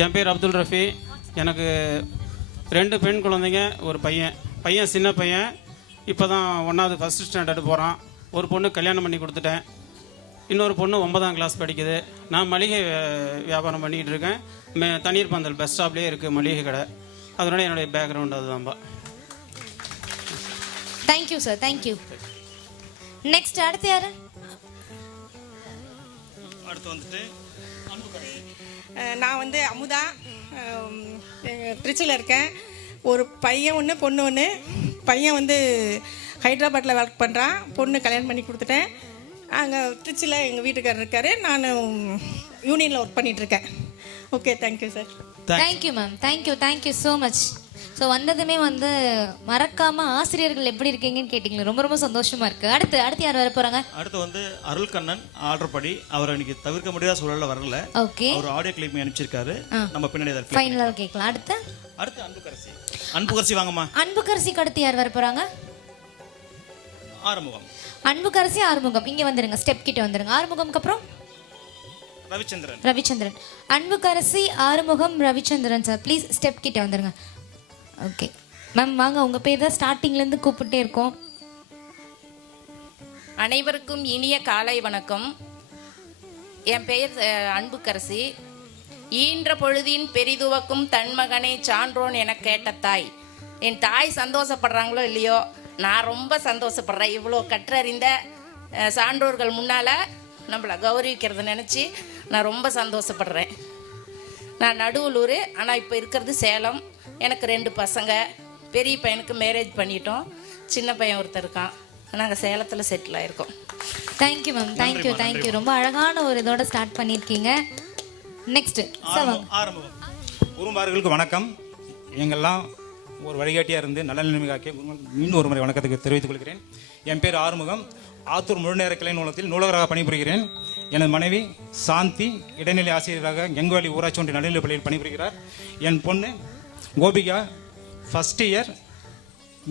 என் பேர் அப்துல் ரஃபி. எனக்கு 2 பெண் குழந்தைங்க, ஒரு பையன் சின்ன பையன், இப்போ தான் 1வது ஃபஸ்ட் ஸ்டாண்டர்டு போகிறான். ஒரு பொண்ணு கல்யாணம் பண்ணி கொடுத்துட்டேன். இன்னொரு பொண்ணு 9ஆம் கிளாஸ் படிக்குது. நான் மளிகை வியாபாரம் பண்ணிக்கிட்டு இருக்கேன். தண்ணீர் பந்தல் பஸ் ஸ்டாப்லேயே இருக்குது மளிகை கடை. அதனால என்னுடைய பேக்ரவுண்ட் அதுதான்பா. Thank you sir, thank you. நெக்ஸ்ட் அடுத்து யாரு? அடுத்து வந்துட்டு நான் வந்து அமுதா, திருச்சியில் இருக்கேன். ஒரு பையன் ஒன்று பொண்ணு ஒன்று. பையன் வந்து ஹைதராபாத்தில் ஒர்க் பண்ணுறான். பொண்ணு கல்யாணம் பண்ணி கொடுத்துட்டேன். அங்கே திருச்சியில் எங்கள் வீட்டுக்காரர் இருக்கார். நான் யூனியனில் ஒர்க் பண்ணிகிட்ருக்கேன். Okay, thank you sir. Thank you ma'am, thank you so much. So வந்ததுமே வந்து மறக்காம ஆசிரியர்கள் எப்படி இருக்கீங்கன்னு கேட்டிங்களே, ரொம்ப ரொம்ப சந்தோஷமா இருக்கு. அடுத்து யார் வர போறாங்க? அடுத்து வந்து அருள்கண்ணன் ஆர்டர் படி அவர் இன்னைக்கு தவிர்க்க முடியாத சூழல்ல வரல. ஓகே, அவர் ஆடியோ கிளிப் அனுப்பிச்சிருக்காரு. நம்ம பின்னாடி அதை ஃபைனலா கேட்கலாம். அடுத்து அன்புகரசி வாங்கம்மா. அன்புகரசிக்கு அடுத்து யார் வர போறாங்க? ஆறுமுகம். அன்புகரசி, ஆறுமுகம் இங்க வந்துருங்க, ஸ்டெப் கிட்ட வந்துருங்க. ஆறுமுகம்க்கு அப்புறம் Ravichandran. Anbukarasi, Arumugam, Ravichandran sir please step கிட்ட வந்துருங்க. ஓகே மேம் வாங்க, உங்க பேர் தான் ஸ்டார்டிங்லேருந்து கூப்பிட்டே இருக்கோம். அனைவருக்கும் இனிய காலை வணக்கம். என் பெயர் அன்புக்கரசி. ஈன்ற பொழுதின் பெரிதுவக்கும் தன்மகனை சான்றோன் என கேட்ட தாய். என் தாய் சந்தோஷப்படுறாங்களோ இல்லையோ, நான் ரொம்ப சந்தோஷப்படுறேன். இவ்வளோ கற்றறிந்த சான்றோர்கள் முன்னால் நம்மளை கௌரவிக்கிறத நினச்சி நான் ரொம்ப சந்தோஷப்படுறேன். நான் நடுவலூர், ஆனால் இப்போ இருக்கிறது சேலம். எனக்கு 2 பசங்க. பெரிய பையனுக்கு மேரேஜ் பண்ணிட்டோம். சின்ன பையன் ஒருத்தர் இருக்கான். நாங்கள் சேலத்தில் செட்டில் ஆகிருக்கோம். Thank you ma'am, thank you. ரொம்ப அழகான ஒரு இதோட ஸ்டார்ட் பண்ணியிருக்கீங்க. நெக்ஸ்ட் ஆரம்பம். குருமார்களுக்கு வணக்கம். எங்கெல்லாம் ஒரு வழிகாட்டியாக இருந்து நல்ல நிலைமை காக்க இன்னும் ஒரு முறை வணக்கத்துக்கு தெரிவித்துக் கொள்கிறேன். என் பேர் ஆறுமுகம். ஆத்தூர் முழுநேர கிளை நூலகத்தில் நூலகராக பணிபுரிகிறேன். எனது மனைவி சாந்தி இடைநிலை ஆசிரியராக எங்கவாலி ஊராட்சி ஒன்றிய நடுநிலைப் பள்ளியில் பணிபுரிகிறார். என் பொண்ணு கோபிகா ஃபஸ்ட் இயர்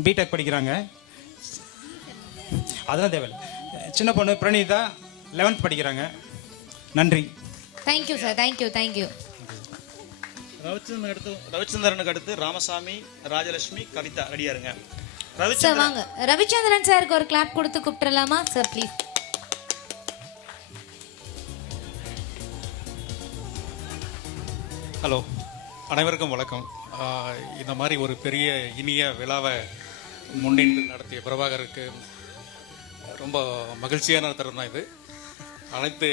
பிடெக் படிக்கிறாங்க. அதெல்லாம் தேவையில்லை. சின்ன பொண்ணு பிரணீதா 11th படிக்கிறாங்க. நன்றி. Thank you sir, thank you. ரவிச்சந்திரனுக்கு அடுத்து ராமசாமி, ராஜலட்சுமி, கவிதா ரெடியா இருங்க. சார் வாங்க, ரவிச்சந்திரன் சாருக்கு ஒரு கிளாப் கொடுத்து கூப்பிட்டுலாமா சார் ப்ளீஸ்? ஹலோ, அனைவருக்கும் வணக்கம். இந்த மாதிரி ஒரு பெரிய இனிய விழாவை முன்னின்று நடத்திய பிரபாகருக்கு ரொம்ப மகிழ்ச்சியான தருணம் தான் இது. அனைத்து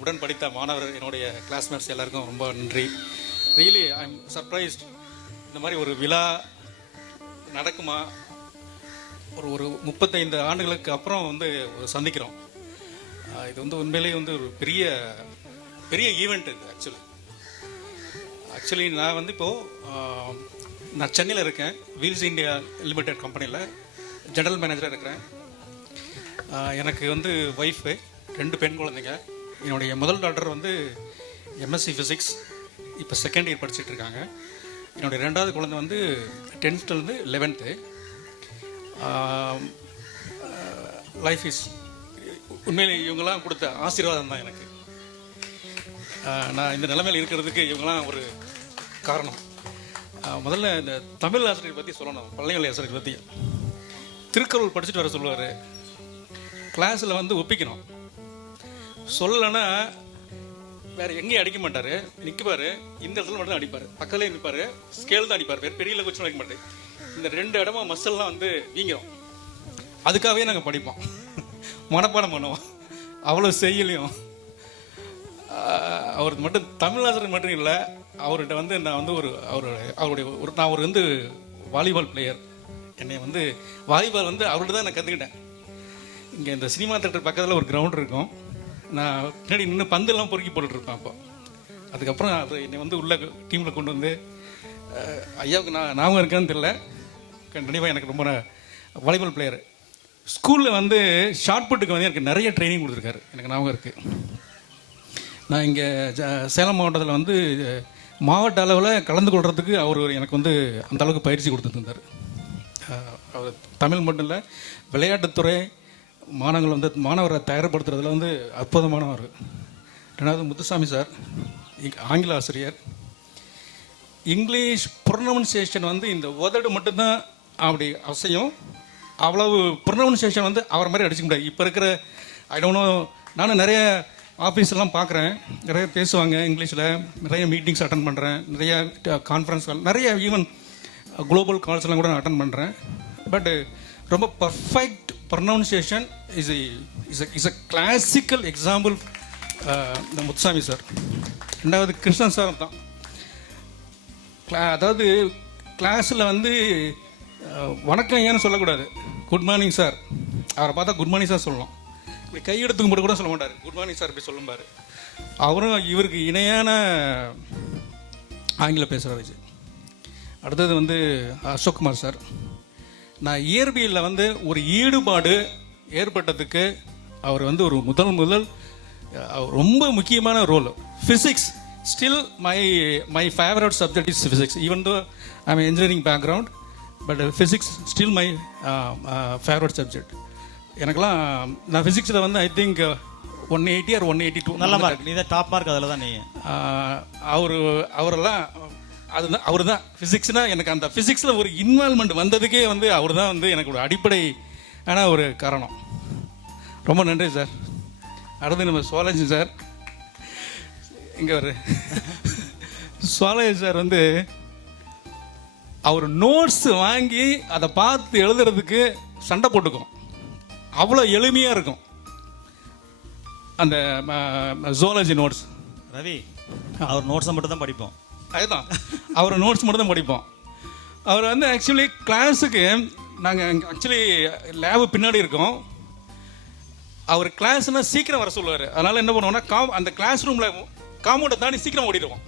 உடன் படித்த மாணவர் என்னுடைய கிளாஸ்மேட்ஸ் எல்லாருக்கும் ரொம்ப நன்றி. Really I am surprised. இந்த மாதிரி ஒரு விழா நடக்குமா? ஒரு 35 ஆண்டுகளுக்கு அப்புறம் வந்து சந்திக்கிறோம். இது வந்து உண்மையிலேயே வந்து ஒரு பெரிய ஈவெண்ட் இது. ஆக்சுவலி நான் வந்து இப்போது நான் சென்னையில் இருக்கேன். வீல்ஸ் இந்தியா லிமிடெட் கம்பெனியில் ஜெனரல் மேனேஜராக இருக்கிறேன். எனக்கு வந்து ஒய்ஃபு, 2 பெண் குழந்தைங்க. என்னுடைய முதல் டாக்டர் வந்து எம்எஸ்சி ஃபிசிக்ஸ், இப்போ 2nd இயர் படிச்சுட்டு இருக்காங்க. என்னுடைய 2வது குழந்தை வந்து 10th 11th. லைஃப் இஸ் உண்மையிலே இவங்கெல்லாம் கொடுத்த ஆசீர்வாதம் தான் எனக்கு. நான் இந்த நிலைமையில் இருக்கிறதுக்கு இவங்கெல்லாம் ஒரு காரணம். முதல்ல இந்த தமிழ் ஆசிரியர் பற்றி சொல்லணும். பள்ளிமலை ஆசிரியர் பற்றி திருக்குறள் படிச்சுட்டு வர சொல்லுவார். கிளாஸில் வந்து ஒப்பிக்கணும். சொல்லலைன்னா வேறு எங்கேயும் அடிக்க மாட்டார். நிற்குவார், இந்த இடத்துல மட்டும் தான் அடிப்பார். பக்கத்துலேயே நிற்பார், ஸ்கேல் தான் அடிப்பார். பெரிய கொஸ்டின் அடிக்க மாட்டேன். இந்த 2 இடமா மசில்லாம் வந்து வீங்கிறோம். அதுக்காகவே நாங்கள் படிப்போம், மனப்பாடம் பண்ணுவோம். அவ்வளோ செய்யலையும் அவருக்கு மட்டும் தமிழ் ஆசிரியர் மட்டும் இல்லை, அவர்கிட்ட வந்து நான் வந்து நான் வந்து வாலிபால் பிளேயர். என்னை வந்து வாலிபால் வந்து அவர்கிட்ட தான் நான் கற்றுக்கிட்டேன். இங்கே இந்த சினிமா தேட்டர் பக்கத்தில் ஒரு கிரவுண்ட் இருக்கும். நான் பின்னாடி நின்று பந்தெல்லாம் பொறுக்கி போட்டுட்ருப்பேன். அப்போ அதுக்கப்புறம் அவர் என்னை வந்து உள்ள டீமில் கொண்டு வந்து, ஐயாவுக்கு நான் ஞாபகம் இருக்கேன்னு தெரியல, கண்டிப்பாக எனக்கு ரொம்ப வாலிபால் பிளேயர். ஸ்கூலில் வந்து ஷார்ட் புட்டுக்கு வந்து எனக்கு நிறைய ட்ரைனிங் கொடுத்துருக்காரு. எனக்கு ஞாபகம் இருக்குது. நான் இங்கே சேலம் மாவட்டத்தில் வந்து மாவட்ட அளவில் கலந்து கொள்கிறதுக்கு அவர் எனக்கு வந்து அந்த அளவுக்கு பயிற்சி கொடுத்துருந்தார். அவர் தமிழ் மட்டும் இல்லை, விளையாட்டுத்துறை மாணவர்களை தயார்படுத்துறதுல வந்து அற்புதமானவர். 2வது முத்துசாமி சார், ஆங்கில ஆசிரியர். இங்கிலீஷ் ப்ரொனவுன்சியேஷன் வந்து இந்த உதடு மட்டும்தான் அப்படி அசையும். அவ்வளவு ப்ரொனவுன்சியேஷன் வந்து அவர் மாதிரி அடிச்சுக்க முடியாது. இப்போ இருக்கிற ஐ டோன்ட் நோ, நானும் நிறைய ஆஃபீஸ்லாம் பார்க்குறேன், நிறைய பேசுவாங்க இங்கிலீஷில், நிறைய மீட்டிங்ஸ் அட்டன் பண்ணுறேன், நிறைய கான்ஃபரன்ஸ் கால், நிறைய ஈவன் குளோபல் கால்ஸ்லாம் கூட நான் அட்டன் பண்ணுறேன். பட் ரொம்ப perfect pronunciation is a classical example இந்த முத்துசாமி சார். ரெண்டாவது கிருஷ்ணன் சார் தான். அதாவது கிளாஸில் வந்து வணக்கம் ஏன்னு சொல்லக்கூடாது, குட் மார்னிங் சார். அவரை பார்த்தா குட் மார்னிங் சார் சொல்லலாம். இப்படி கையெடுத்துக்கும் போது கூட சொல்ல மாட்டார், குட் மார்னிங் சார் இப்படி சொல்லும்பார். அவரும் இவருக்கு இணையான ஆங்கிலம் பேசுகிறாரு. அடுத்தது வந்து அசோக்குமார் சார். நான் இயற்பியலில் வந்து ஒரு ஈடுபாடு ஏற்பட்டதுக்கு அவர் வந்து ஒரு முதல் ரொம்ப முக்கியமான role. Physics still my favourite subject is physics. Even though I am engineering background, but physics still my favourite subject. எனக்கெல்லாம் நான் ஃபிசிக்ஸில் வந்து ஐ திங்க் 180 or 182 நல்ல மார்க். நீ தான் டாப் மார்க் அதில் தான். நீ அவரெல்லாம் அதுதான், அவர் தான் ஃபிசிக்ஸ்னால் எனக்கு அந்த ஃபிசிக்ஸில் ஒரு இன்வால்மெண்ட் வந்ததுக்கே வந்து அவர் தான் வந்து எனக்கு ஒரு அடிப்படை ஆனால் ஒரு காரணம். ரொம்ப நன்றி சார். அடுத்து நம்ம சுவாலஜி சார். இங்கே ஒரு சுவாலஜி சார் வந்து அவர் நோட்ஸ் வாங்கி அதை பார்த்து எழுதுறதுக்கு சண்டை போட்டுக்கும். அவ்வளோ எளிமையாக இருக்கும் அந்த ஜுவாலஜி நோட்ஸ். ரவி, அவர் நோட்ஸை மட்டும் தான் படிப்போம். அதுதான், அவர் நோட்ஸ் மட்டும் தான் படிப்போம். அவர் வந்து ஆக்சுவலி கிளாஸுக்கு நாங்கள் ஆக்சுவலி லேபு பின்னாடி இருக்கோம். அவர் கிளாஸ்னால் சீக்கிரம் வர சொல்லுவார். அதனால் என்ன பண்ணுவோம்னா அந்த கிளாஸ் ரூமில் காம்பவுண்டை தாண்டி சீக்கிரம் ஓடிடுவோம்.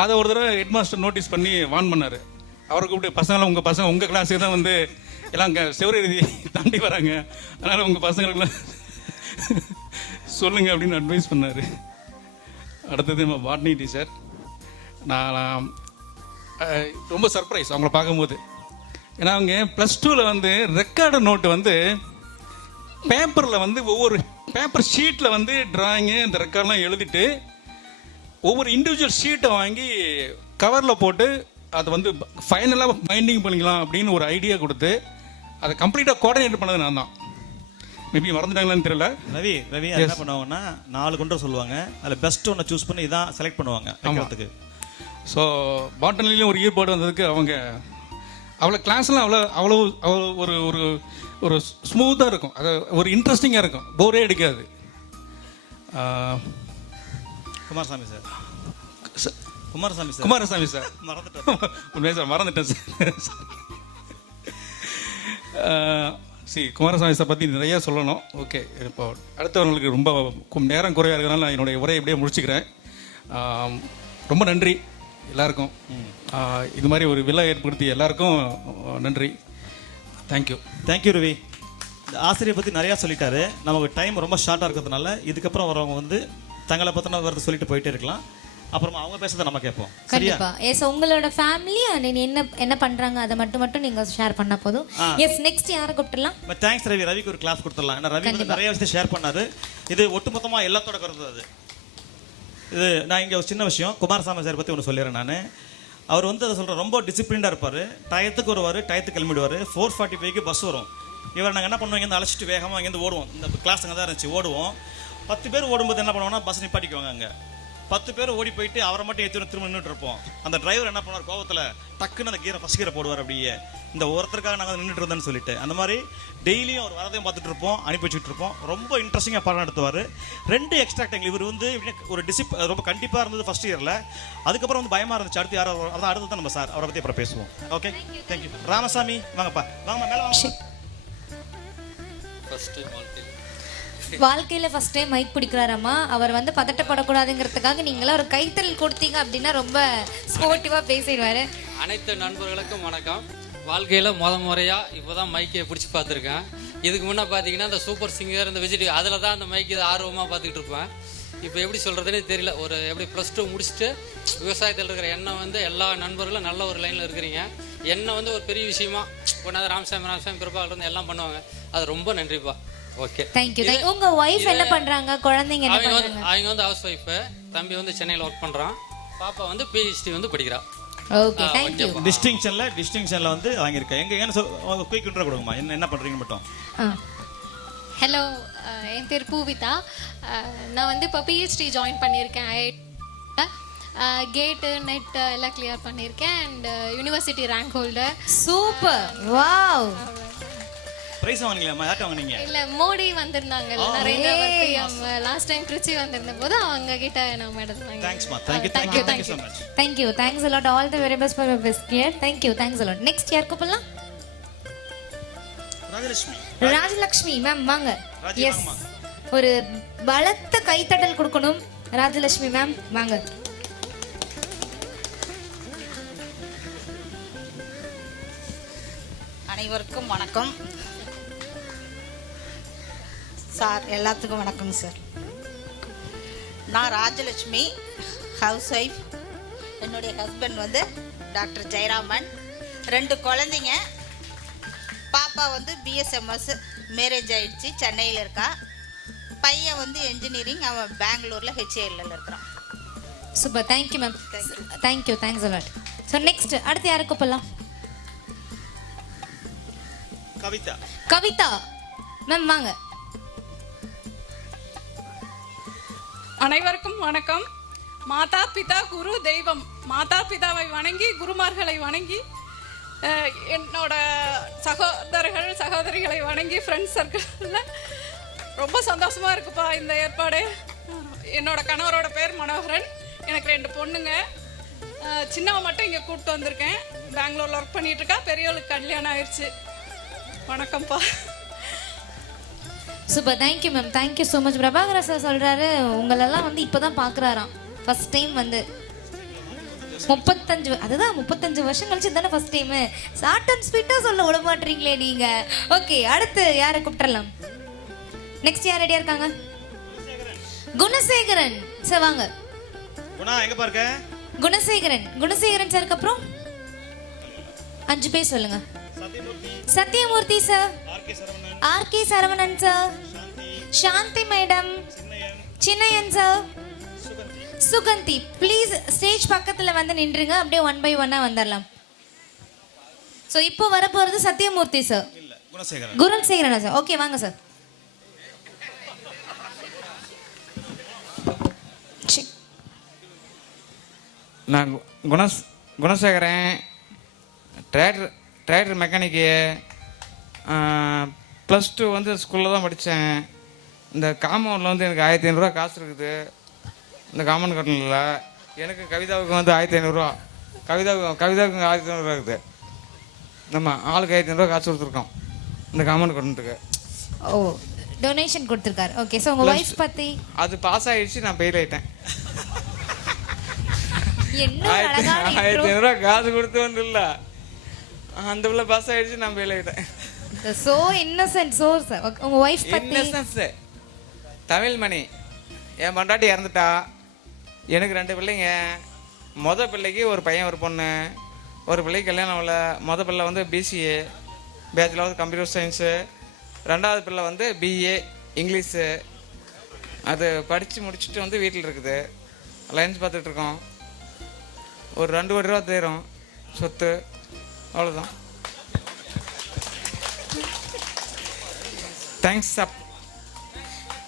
அதை ஒரு தடவை ஹெட் மாஸ்டர் நோட்டீஸ் பண்ணி வார்ன் பண்ணார். அவரை கூப்பிட்டு, பசங்களாம் உங்கள் பசங்க உங்கள் கிளாஸுக்கு தான் வந்து எல்லாம் அங்கே செவரி தாண்டி வராங்க, அதனால் உங்கள் பசங்களுக்குலாம் சொல்லுங்கள் அப்படின்னு அட்வைஸ் பண்ணார். அடுத்தது நம்ம பாட்னி டீச்சர். நான் ரொம்ப சர்ப்ரைஸ் அவங்கள பார்க்கும்போது. ஏன்னா அவங்க +2 வந்து ரெக்கார்டு நோட்டு வந்து பேப்பரில் வந்து ஒவ்வொரு பேப்பர் ஷீட்டில் வந்து ட்ராயிங்கு அந்த ரெக்கார்ட்லாம் எழுதிட்டு ஒவ்வொரு இண்டிவிஜுவல் ஷீட்டை வாங்கி கவரில் போட்டு அதை வந்து ஃபைனலாக பைண்டிங் பண்ணிக்கலாம் அப்படின்னு ஒரு ஐடியா கொடுத்து அதை கம்ப்ளீட்டாக கோஆர்டினேட் பண்ணது நான் தான். மேபி மறந்துட்டாங்களான்னு தெரியல. ரவி என்ன பண்ணுவாங்கன்னா 4 கொண்டு சொல்லுவாங்க, அதில் பெஸ்ட் ஒன்று சூஸ் பண்ணி இதான் செலக்ட் பண்ணுவாங்க வைக்கிறதுக்கு. ஸோ பாட்டனிலையும் ஒரு ஈடுபாடு வந்ததுக்கு அவங்க அவ்வளோ கிளாஸ்லாம் அவ்வளோ ஒரு ஒரு ஒரு ஸ்மூத்தாக இருக்கும், அது ஒரு இன்ட்ரெஸ்டிங்காக இருக்கும், போரே அடிக்காது. குமாரசாமி சார் மறந்துட்டேன். உண்மையாக சார் மறந்துட்டேன் சார். குமாரசாமி சார் பற்றி நிறையா சொல்லணும். ஓகே, இப்போ அடுத்தவர்களுக்கு ரொம்ப நேரம் குறையாக இருக்கிறதுனால நான் என்னுடைய உரையை எப்படியே முடிச்சுக்கிறேன். ரொம்ப நன்றி எல்லாருக்கும். இது மாதிரி ஒரு விழா ஏற்படுத்தி எல்லாருக்கும் நன்றி. தேங்க்யூ ரவி. இந்த ஆசிரியரை பற்றி நிறையா சொல்லிட்டாரு. நமக்கு டைம் ரொம்ப ஷார்ட்டாக இருக்கிறதுனால இதுக்கப்புறம் வரவங்க வந்து தங்களை பற்றின வரது சொல்லிட்டு போயிட்டே இருக்கலாம். அப்புறமா அவங்க பேசுறதை நம்ம கேட்போம். கண்டிப்பா. எஸ், உங்களோட ஃபேமிலி என்ன பண்றாங்க அதை மட்டும் நீங்க ஷேர் பண்ணா போதும். எஸ், நெக்ஸ்ட் யாரை கூப்பிடலாம்? தேங்க்ஸ் ரவி. ரவிக்கு ஒரு கிளாஸ் கொடுத்துடலாம். ஏன்னா ரவி வந்து நிறைய விஷயத்தை ஷேர் பண்ணாரு. இது ஒட்டுமொத்தமாக எல்லாத்தோட கருத்து அது. இது நான் இங்கே ஒரு சின்ன விஷயம் குமாரசாமி சார் பற்றி ஒன்று சொல்லிடுறேன். நான் அவர் வந்து அதை சொல்கிறேன், ரொம்ப டிசிப்ளின்டாக இருப்பார். டயத்துக்கு வருவார், டயத்துக்கு கிளம்பிடுவார். 4:45க்கு பஸ் வரும். இவர் நாங்கள் என்ன பண்ணுவோம், இங்கேருந்து அழைச்சிட்டு வேகமாக இங்கேருந்து ஓடுவோம். இந்த கிளாஸ் அங்கே தான் இருந்துச்சு, ஓடுவோம். 10 பேர் ஓடும்போது என்ன பண்ணுவோம்னா பஸ் நிப்பாட்டிக்குவாங்க. அங்கே 10 பேர் ஓடி போயிட்டு அவரை மட்டும் ஏற்றி திரும்ப நின்றுட்டு இருப்போம். அந்த டிரைவர் என்ன பண்ணுவார், கோவத்தில் டக்குன்னு அந்த ஃபஸ்ட் கீரை போடுவார். அப்படியே இந்த ஒருத்தருக்காக நாங்கள் நின்றுட்டு இருந்தோன்னு சொல்லிட்டு அந்த மாதிரி டெய்லியும் அவர் வரதையும் பார்த்துட்டு இருப்போம், அனுப்பி வச்சுட்டு இருப்போம். ரொம்ப இன்ட்ரெஸ்டிங்காக பாடம் நடத்துவார். 2 எக்ஸ்ட்ராக்டிங். இவர் வந்து ஒரு ரொம்ப கண்டிப்பாக இருந்தது ஃபர்ஸ்ட் இயரில். அதுக்கப்புறம் வந்து பயமாக இருந்துச்சு. அடுத்து யாரோ அதான் அடுத்து தான் நம்ம சார் அவரை பற்றி அப்புறம் பேசுவோம். Okay, thank you. ராமசாமி வாங்கப்பா, வாங்க மேலே வாங்க. வாழ்க்கையில ஃபர்ஸ்ட் டைம் மைக் பிடிக்கிறாராமா. அவர் வந்து பதட்டப்படக்கூடாதுங்கிறதுக்காக நீங்களாம் ஒரு கைத்தல் கொடுத்தீங்க அப்படின்னா ரொம்ப ஸ்போர்ட்டிவா பேசிடுவாரு. அனைத்து நண்பர்களுக்கும் வணக்கம். வாழ்க்கையில் முறையாக இப்போ தான் மைக்கை பிடிச்சி பார்த்துருக்கேன். இதுக்கு முன்னே பார்த்தீங்கன்னா இந்த சூப்பர் சிங்கர், இந்த விஜய், அதில் தான் அந்த மைக்கு ஆர்வமாக பார்த்துக்கிட்டு இருப்பேன். இப்போ எப்படி சொல்கிறதுனே தெரியல. ஒரு எப்படி +2 முடிச்சுட்டு விவசாயத்தில் இருக்கிற எண்ணெய் வந்து எல்லா நண்பர்களும் நல்ல ஒரு லைனில் இருக்கிறீங்க. எண்ணெய் வந்து ஒரு பெரிய விஷயமா ஒன்றாவது ராமசாமி பிரபாகர் வந்து எல்லாம் பண்ணுவாங்க. அது ரொம்ப நன்றிப்பா. ஓகே. Thank you thank. உங்க ஒய்ஃப் என்ன பண்றாங்க, குழந்தைங்க என்ன பண்றாங்க? அவங்க வந்து ஹவுஸ் ஒய்ஃப், தம்பி வந்து சென்னையில் ஒர்க் பண்றான், பாப்பா வந்து பிஹெச்டி வந்து படிக்கிறா. Okay thank you. டிஸ்டிங்ஷன்ல வந்து வாங்கியிருக்கேன். எங்க குயிக் இன்ட்ரோ கொடுங்கம்மா, என்ன பண்றீங்க மட்டும். ஹலோ, என் பேர் பூவிதா. நான் வந்து இப்போ பிஹெச்டி ஜாயின் பண்ணியிருக்கேன். கேட்டு நெட் எல்லாம் கிளியர் பண்ணியிருக்கேன் and university rank holder. Super, wow. Prize வாங்குனீங்களா? யார்ட்ட வாங்குனீங்க? இல்லை, மோடி வந்திருந்தாங்க நிறைய லாஸ்ட் டைம் திருச்சி வந்திருந்த போது அவங்க கிட்ட நான் மெடல் வாங்கினேன். தேங்க்ஸ்மா, thank you so much. Thank you, thanks a lot, all the very best for your best care. Thank you, thanks a lot. Next யார் கூப்பிடலாம்? ராஜலட்சுமி மேம் வாங்க. எஸ், ஒரு பலத்த கைத்தட்டல் கொடுக்கணும். ராஜலட்சுமி மேம் வாங்க. அனைவருக்கும் வணக்கம் சார், எல்லாத்துக்கும் வணக்கம் சார். நான் ராஜலட்சுமி, ஹவுஸ் ஒய்ஃப். என்னுடைய ஹஸ்பண்ட் வந்து டாக்டர் ஜெயராமன். 2 குழந்தைங்க. பாப்பா வந்து பிஎஸ்எம்எஸ் மேரேஜ் ஆயிடுச்சு, சென்னையில் இருக்கா. பையன் வந்து என்ஜினியரிங், அவன் பெங்களூரில் ஹெச்ஏஎல்ல இருக்கிறான். Super, thank you ma'am. Thank you, thanks a lot. So next அடுத்து யாரை கூப்பிடலாம்? கவிதா மேம் வாங்க. அனைவருக்கும் வணக்கம். மாதா பிதா குரு தெய்வம். மாதா பிதாவை வணங்கி, குருமார்களை வணங்கி, என்னோட சகோதரர்கள் சகோதரிகளை வணங்கி, ஃப்ரெண்ட்ஸ் சர்க்கிளில் ரொம்ப சந்தோஷமா இருக்குப்பா இந்த ஏற்பாடு. என்னோட கணவரோட பேர் மனோகரன். எனக்கு 2 பொண்ணுங்க. சின்னவ மட்டும் இங்கே கூப்பிட்டு வந்திருக்கேன். பெங்களூரில் ஒர்க் பண்ணிட்டு இருக்கா. பெரியவளுக்கு கல்யாணம் ஆயிடுச்சு. வணக்கம்ப்பா. Super, thank you ma'am. Thank you so much. Prabhakara sir சொல்கிறாரு உங்களெல்லாம் வந்து இப்போ தான் பார்க்குறாராம். ஃபர்ஸ்ட் டைம் வந்து 35 வருஷம் கழிச்சு தானே ஃபர்ஸ்ட் டைமு. ஷார்ட் அண்ட் ஸ்வீட்டாக சொல்ல விட மாட்டீங்களே நீங்கள். ஓகே, அடுத்து யாரை கூப்பிட்டுறலாம்? நெக்ஸ்ட் யார் ரெடியாக இருக்காங்க? குணசேகரன் சார் வாங்க. குணசேகரன் சாருக்கு அப்புறம் 5 பேர் சொல்லுங்க. Sathyamoorthy sir, RK Saravanan sir, Shanthi madam, Chinnaiyan sir, Suganthi. Please stage பக்கத்தில் வந்து நின்றுங்க. அப்படியே 1 by 1 வந்துடலாம். ஸோ இப்போ வரப்போகிறது Sathyamoorthy sir, Gunasekaran sir. Okay வாங்க சார். நான் குணசேகரன், ட்ரேடர் மெக்கானிக்கு. +2 வந்து ஸ்கூலில் தான் படித்தேன். இந்த காம்பவுண்டில் வந்து எனக்கு 1500 காசு இருக்குது. இந்த காம்பவுண்ட் கட்டணில் எனக்கு கவிதாவுக்கு வந்து 1500, கவிதாவுக்கு 1500 இருக்குது. நம்ம ஆளுக்கு 1500 காசு கொடுத்துருக்கோம் இந்த காம்பவுண்ட் கட்டணத்துக்கு. ஓ, டொனேஷன் கொடுத்துருக்காரு. ஓகே, ஸோ உங்கள் ஒய்ஃப் பற்றி? அது பாஸ் ஆகிடுச்சு, நான் ஃபெயில் ஆகிட்டேன். என்ன 1500 காசு கொடுத்து வந்து இல்லை, அந்த பிள்ளை பாஸ் ஆகிடுச்சு, நான் ஃபெயில் ஆகிட்டேன். So Innocent source. உங்க வைஃப் பத்தி? இன்னசென்ஸ் தமிழ்மணி. என் பொண்டாட்டி இறந்துட்டா. எனக்கு 2 பிள்ளைங்க. மொதல் பிள்ளைக்கு ஒரு பையன் ஒரு பொண்ணு. ஒரு பிள்ளைக்கு கல்யாணம் இல்லை. மொதல் பிள்ளை வந்து BCA bachelor of computer science. 2வது பிள்ளை வந்து பிஏ இங்கிலீஷு. அது படித்து முடிச்சுட்டு வந்து வீட்டில் இருக்குது. லைன்ஸ் பார்த்துட்ருக்கோம். ஒரு 2 கோடி ரூபா தேரும் சொத்து. அவ்வளோதான். Thanks up.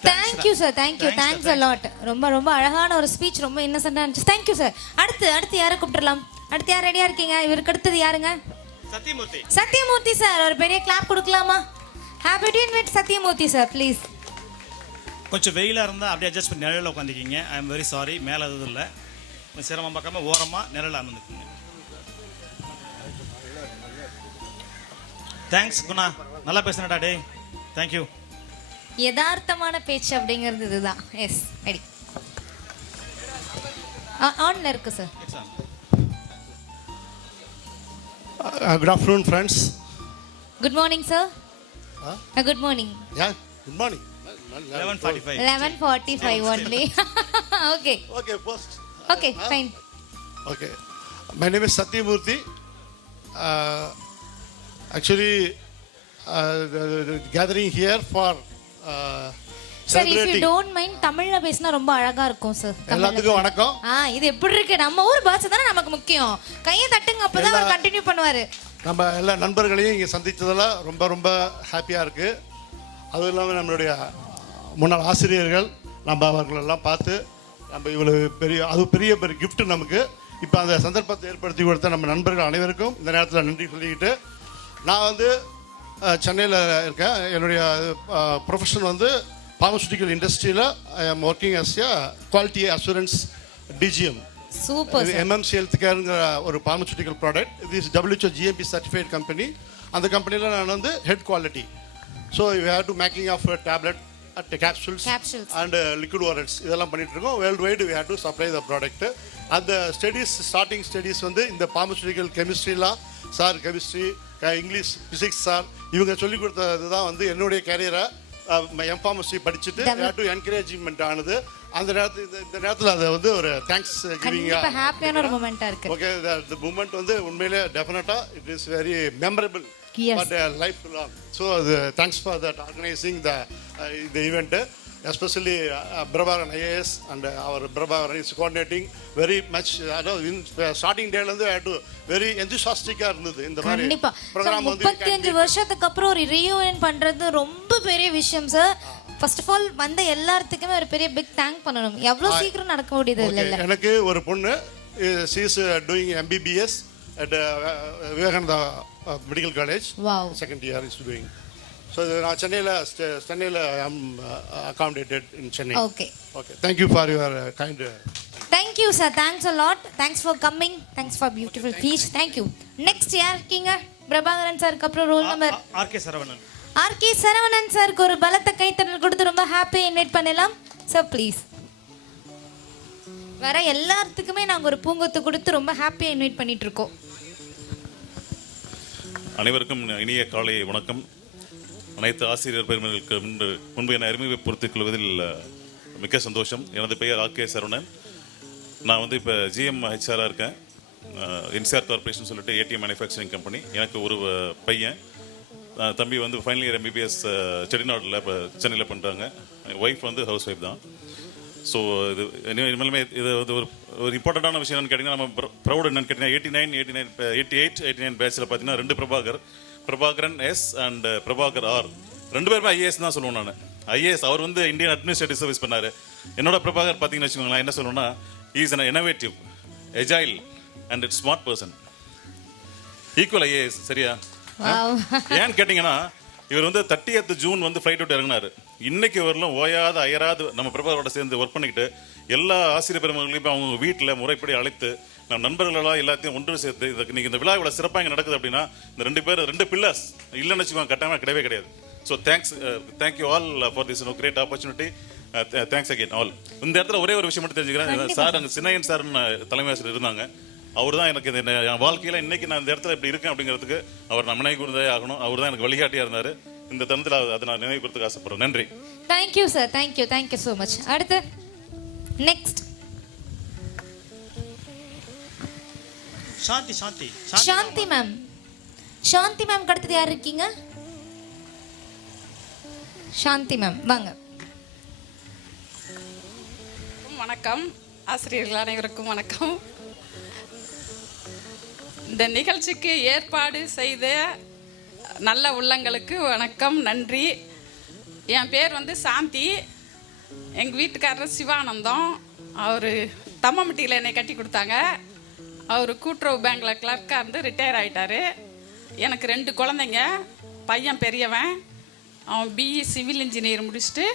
Thank you sir, thank you, thanks a lot. ரொம்ப ரொம்ப அழகான ஒரு ஸ்பீச், ரொம்ப இன்னசென்ட்டாக இருந்துச்சு. Thank you sir. அடுத்து யாரை கூப்பிட்டுடலாம்? அடுத்து யார் ரெடியாக இருக்கீங்க? இவருக்கு அடுத்தது யாருங்க? சத்யமூர்த்தி சார். ஒரு பெரிய கிளாப் கொடுக்கலாமா? Happy to invite Sathyamoorthy sir please. கொஞ்சம் வெயிலாக இருந்தால் அப்படியே அட்ஜஸ்ட் பண்ணி நிழலில் உட்காந்துக்கிங்க. ஐ எம் வெரி சாரி, மேலே எதுவும் இல்லை. சிரமம் பார்க்காம ஓரமாக நிழலில் அமர்ந்துக்குங்க. தேங்க்ஸ் குணா, நல்லா பேசுனடா டே. தேங்க்யூ. யதார்த்தமான பேச்சு அப்படிங்கிறது இதுதான். Yes, ready. ஆன்ல இருக்கு சார். Good afternoon, friends. Good morning, sir. Good morning. Yeah, good morning. 11:45 only. Okay. Okay, first. Okay, fine. Okay. My name is Satyamurthy. Actually, the gathering here for sir if you celebrating. Don't mind தமிழ்ல பேசினா ரொம்ப அழகா இருக்கும் sir. எல்லாத்துக்கும் வணக்கம். இது எப்படி இருக்கு? நம்ம ஊர் பாஷை தானே நமக்கு முக்கியம். கையை தட்டுங்க, அப்பதான் அவர் கண்டினியூ பண்ணுவாரு. நம்ம எல்லா நண்பர்களையும் இங்கே சந்தித்ததில் ரொம்ப ரொம்ப ஹாப்பியாக இருக்குது. அதுவும் இல்லாமல் நம்மளுடைய முன்னாள் ஆசிரியர்கள் நம்ம அவர்களெல்லாம் பார்த்து நம்ம இவ்வளவு பெரிய gift நமக்கு. இப்போ அந்த சந்தர்ப்பத்தை ஏற்படுத்தி கொடுத்த நம்ம நண்பர்கள் அனைவருக்கும் இந்த நேரத்தில் நன்றி சொல்லிக்கிட்டு, நான் வந்து சென்னையில் இருக்கேன். என்னுடைய ப்ரொஃபஷன் வந்து பார்மசூட்டிக்கல் இண்டஸ்ட்ரியில் I am working as a quality assurance DGM. Super. MMC health கேருங்கிற ஒரு பார்மசூட்டிக்கல் ப்ராடக்ட். இது is WHO GMP certified company. அந்த கம்பெனியில் நான் வந்து head quality. So we have to making of tablet capsules and liquid orals இதெல்லாம் பண்ணிட்டு இருக்கோம். World wide we have to supply the product. அந்த ஸ்டார்டிங் ஸ்டடீஸ் வந்து இந்த பார்மசூட்டிக்கல் கெமிஸ்ட்ரிலாம் sir, chemistry, English, physics sir இவங்க சொல்லிக் கொடுத்தது தான் வந்து என்னுடைய கேரியரை எம்ஃபார்மசி படிச்சுட்டு டு என்கரேஜ்மெண்ட் ஆனது. அந்த நேரத்தில் அதை வந்து ஒரு தேங்க்ஸ் கிவிங் ஹாப்பியான ஒரு மொமெண்டா இருக்கு. ஓகே, the moment வந்து உண்மையிலே டெஃபினட்டா it is very memorable for the life long. So thanks for that organising the event. Especially Prabhakaran IAS and our Prabhakaran is coordinating very much. Starting day வந்து very enthusiastic இருந்தது இந்த மாதிரி program வந்து. 35 வருஷத்துக்கு அப்புறம் ஒரு ரீயூனியன் பண்றது ரொம்ப பெரிய விஷயம் சார். ஃபர்ஸ்ட் ஆஃப் ஆல் வந்த எல்லாத்துக்குமே ஒரு பெரிய பிக் தேங்க் பண்ணணும். எவ்வளவு சீக்கிரம் நடக்க முடியுது இல்ல. எனக்கு ஒரு பொண்ணு she is doing MBBS at Vivekananda Medical College. Wow. Second year is doing. So நான் சென்னையில் I am accommodated in Chennai. Okay. Thank you for your kind. Thank you sir. Thanks a lot. Thanks for coming. Thanks for beautiful speech. Thank you. Next யார் இருக்கீங்க? பிரபாகரன் சாருக்கு அப்புறம் roll number RK Saravanan. RK Saravanan சாருக்கு ஒரு பலத்த கைத்தட்டல் கொடுத்து ரொம்ப ஹாப்பியா இன்வைட் பண்ணலாம் சார் ப்ளீஸ். வர எல்லாத்துக்குமே நாங்கள் ஒரு பூங்கொத்து கொடுத்து ரொம்ப ஹாப்பியா இன்வைட் பண்ணிட்டு இருக்கோம். அனைவருக்கும் இனிய காலை வணக்கம். அனைத்து ஆசிரியர் பெருமக்களுக்கு முன்பு என அறிமுகப்படுத்திக் கொள்வதில் மிக்க சந்தோஷம். எனது பெயர் ஆர்கே சரவணன். நான் வந்து இப்போ GMHR இருக்கேன். NCR கார்பரேஷன் சொல்லிட்டு ATM மேனுஃபேக்சரிங் கம்பெனி. எனக்கு ஒரு பையன், தம்பி வந்து ஃபைனல் இயர் MBBS செட்டிநாடில் இப்போ சென்னையில் பண்ணுறாங்க. ஒய்ஃப் வந்து ஹவுஸ் ஒய்ஃப் தான். ஸோ இது இனிமேலுமே இது வந்து ஒரு இம்பார்ட்டண்ட்டான விஷயம் என்னன்னு கேட்டிங்கன்னா, நம்ம ப்ரௌட் என்னன்னு கேட்டிங்கன்னா 88 பேட்சில் பார்த்தீங்கன்னா 2 Prabhakaran S and Prabhakar R 2 பேருமே IAS தான் சொல்லுவேன் நான். IAS அவர் வந்து இந்தியன் அட்மினிஸ்ட்ரேட்டிவ் சர்வீஸ் பண்ணார். என்னோட பிரபாகர் பார்த்தீங்கன்னு வச்சுக்கோங்களேன், என்ன சொல்லணும்னா is an innovative, agile and smart person. Equal IAS. சரியா? ஏன்னு கேட்டிங்கன்னா இவர் வந்து 30th ஜூன் வந்து ஃப்ளைட் விட்டு இறங்கினார். இன்னைக்கு வரலும் ஓயாத அயராது நம்ம பிரபாகரோட சேர்ந்து ஒர்க் பண்ணிக்கிட்டு எல்லா ஆசிரியர் பெருமக்களையும் அவங்க வீட்டில் முறைப்படி அழைத்து நம்ம நண்பர்களெல்லாம் எல்லாத்தையும் ஒன்று சேர்த்து இன்னைக்கு இந்த விழா இவ்வளோ சிறப்பாக இங்கே நடக்குது அப்படின்னா இந்த 2 பில்லர்ஸ் இல்லைன்னு வச்சுக்கோங்க, கட்டாயமாக கிடையவே கிடையாது. So thank you all for this great opportunity. Thanks again all. இந்த இடத்துல ஒரே ஒரு விஷயம் மட்டும் தெரிஞ்சுக்கிறேன் சார். அங்கே சின்னையன் சார்னு தலைமை ஆசிரியர் இருந்தாங்க. அவர் தான் எனக்கு என் வாழ்க்கையில் இன்னைக்கு நான் இந்த இடத்துல இப்படி இருக்கேன் அப்படிங்கிறதுக்கு அவர் நான் நினைவு கூர்ந்தே ஆகணும். அவர் தான் எனக்கு வழிகாட்டியாக இருந்தார். இந்த தருணத்தில் அதை நான் நினைவு கூர்றதுக்கு ஆசைப்படுறேன். நன்றி. Thank you sir. Thank you so much. அடுத்து நெக்ஸ்ட் சாந்தி மேம். சாந்தி மேம் அடுத்தது யார் இருக்கீங்க? சாந்தி மேம் வாங்க. வணக்கம் ஆசிரியர்கள் அனைவருக்கும் வணக்கம். இந்த நிகழ்ச்சிக்கு ஏற்பாடு செய்த நல்ல உள்ளங்களுக்கு வணக்கம், நன்றி. என் பேர் வந்து சாந்தி. எங்கள் வீட்டுக்காரர் சிவானந்தம். அவர் தம்மம்பட்டியில் என்னை கட்டி கொடுத்தாங்க. அவர் கூட்டுறவு பேங்கில் கிளர்க்காக இருந்து ரிட்டையர் ஆகிட்டார். எனக்கு 2 குழந்தைங்க. பையன் பெரியவன், அவன் BE சிவில் இன்ஜினியர் முடிச்சுட்டு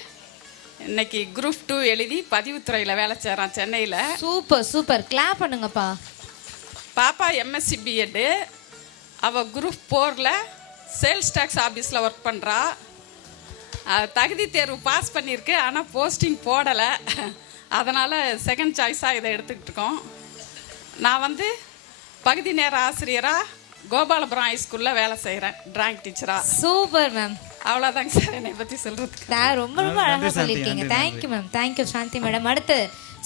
இன்னைக்கு குரூப் 2 எழுதி பதிவுத்துறையில் வேலை செய்கிறான் சென்னையில். சூப்பர் கிளாப் பண்ணுங்கப்பா. பாப்பா MSc B.Ed. அவள் குரூப் 4ல் சேல்ஸ் டேக்ஸ் ஆஃபீஸில் ஒர்க் பண்ணுறா. தகுதி தேர்வு பாஸ் பண்ணியிருக்கு, ஆனால் போஸ்டிங் போடலை. அதனால் செகண்ட் சாய்ஸாக இதை எடுத்துக்கிட்டு இருக்கோம். நான் வந்து பகுதி நேர ஆசிரியராக கோபாலபுரம் ஹைஸ்கூலில் வேலை செய்கிறேன், டிராயிங் டீச்சராக. Super ma'am. அவ்வளோதாங்க சார் என்னை பற்றி சொல்கிறதுக்கு. நான் ரொம்ப ரொம்ப அழகாக சொல்லியிருக்கீங்க. தேங்க்யூ மேம், தேங்க்யூ சாந்தி மேடம். அடுத்து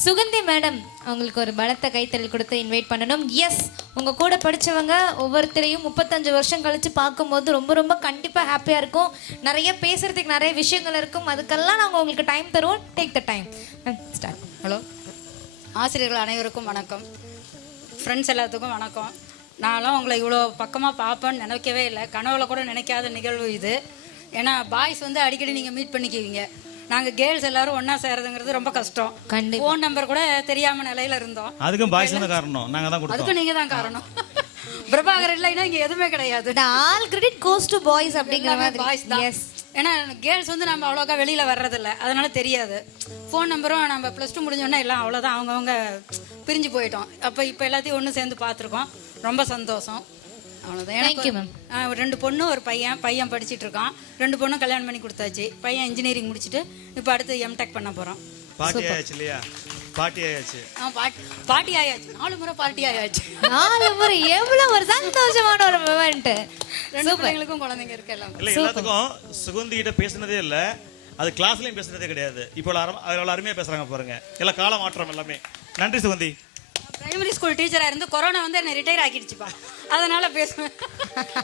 சுகந்தி மேடம், அவங்களுக்கு ஒரு பலத்த கைத்தறல் கொடுத்து இன்வைட் பண்ணணும். எஸ், உங்கள் கூட படித்தவங்க ஒவ்வொருத்தரையும் 35 வருஷம் கழித்து பார்க்கும்போது ரொம்ப ரொம்ப கண்டிப்பாக ஹாப்பியாக இருக்கும். நிறைய பேசுகிறதுக்கு நிறைய விஷயங்கள் இருக்கும். அதுக்கெல்லாம் நாங்கள் உங்களுக்கு டைம் தருவோம். Take the time. Start. Hello, ஆசிரியர்கள் அனைவருக்கும் வணக்கம். ஃப்ரெண்ட்ஸ் எல்லாத்துக்கும் வணக்கம். நான்லாம் உங்களை இவ்வளோ பக்கமாக பார்ப்பேன்னு நினைக்கவே இல்லை. கனவுல கூட நினைக்காத நிகழ்வு இது. ஏன்னா பாய்ஸ் வந்து அடிக்கடி நீங்கள் மீட் பண்ணிக்குவீங்க. நாங்கள் கேர்ள்ஸ் எல்லாரும் ஒன்றா சேரதுங்கிறது ரொம்ப கஷ்டம். ஃபோன் நம்பர் கூட தெரியாமல் நிலையில இருந்தோம். அதுக்கும் பாய்ஸ் தான் காரணம், நாங்கள் தான் கொடுத்தோம். அதுக்கும் நீங்கள் தான் காரணம். பிரபாகர் இல்லைன்னா இங்கே எதுவுமே கிடையாது. All credit goes to boys அப்படிங்கிற மாதிரி. பாய்ஸ் தான். ஏன்னா கேர்ள்ஸ் வந்து நம்ம அவ்வளோக்கா வெளியில் வர்றதில்ல, அதனால தெரியாது. ஃபோன் நம்பரும் நம்ம +2 முடிஞ்சோன்னா எல்லாம் அவ்வளோதான், அவங்கவுங்க பிரிஞ்சு போயிட்டோம். அப்போ இப்போ எல்லாத்தையும் ஒன்று சேர்ந்து பார்த்துருக்கோம். ரொம்ப சந்தோஷம். அவ்வளோதான். எனக்கு 2 பொண்ணு ஒரு பையன் படிச்சுட்டு இருக்கான். 2 பொண்ணும் கல்யாணம் பண்ணி கொடுத்தாச்சு. பையன் இன்ஜினியரிங் முடிச்சுட்டு இப்போ அடுத்து எம்டெக் பண்ண போகிறோம். பாட்டி ஆயாச்சு இல்லையா? பாட்டி ஆயாச்சு. பாட்டி ஆயாச்சு. 4 முறை பார்ட்டி ஆயாச்சு. 4 முறை எவ்வளவு ஒரு சந்தோஷமான ஒரு மூமெண்ட். 2 பிள்ளைங்களுக்கும் குழந்தைங்க இருக்கு. எல்லாம் இல்லை, எல்லாத்துக்கும் சுகந்திகிட்ட பேசுனதே இல்லை. அது கிளாஸ்லையும் பேசுனதே கிடையாது. இப்போ அவ்வளோ அருமையாக பேசுகிறாங்க பாருங்க. எல்லாம் கால மாற்றம் எல்லாமே. நன்றி சுகந்தி. பிரைமரி ஸ்கூல் டீச்சராக இருந்து கொரோனா வந்து என்னை ரிட்டையர் ஆக்கிடுச்சுப்பா. அதனால பேசுவேன்.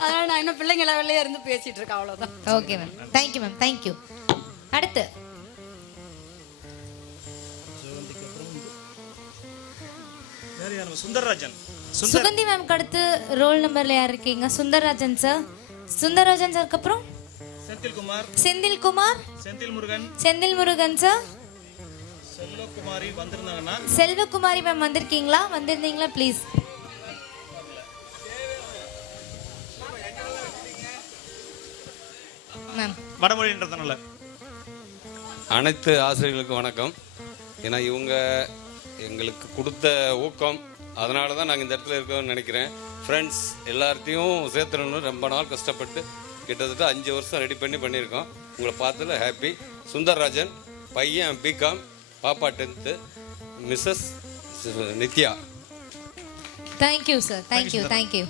அதனால நான் இன்னும் பிள்ளைங்க லெவல்லே இருந்து பேசிட்டு இருக்கேன். அவ்வளோதான். Okay ma'am, thank you ma'am, thank you. அடுத்து சுந்தரராஜன். சுகந்தி மேம்க்கு அடுத்து ரோல் நம்பர்ல யார் இருக்கீங்க? சுந்தரராஜன் சார். சுந்தரராஜன் சாருக்கு அப்புறம் செந்தில்குமார். செந்தில்குமார். செந்தில்முருகன். செந்தில்முருகன் சார். செல்வகுமாரி வந்திருந்தாங்கன்னா. செல்வகுமாரி மேம் வந்திருக்கீங்களா? வந்திருந்தீங்களா ப்ளீஸ் மேம். வடமொழின்றதுனால அனைத்து ஆசிரியர்களுக்கும் வணக்கம். ஏன்னா இவங்க எங்களுக்கு கொடுத்த ஊக்கம், அதனால தான் நாங்கள் இந்த இடத்துல இருக்கோம்னு நினைக்கிறேன். ஃப்ரெண்ட்ஸ் எல்லாத்தையும் சேர்த்துடணும்னு ரொம்ப நாள் கஷ்டப்பட்டு கிட்டத்தட்ட 5 வருஷம் ரெடி பண்ணியிருக்கோம். உங்களை பார்த்ததில் ஹாப்பி. சுந்தரராஜன் பையன் பிகாம், பாப்பா 10th, Mrs Nithya. Thank you sir, thank you, thank you.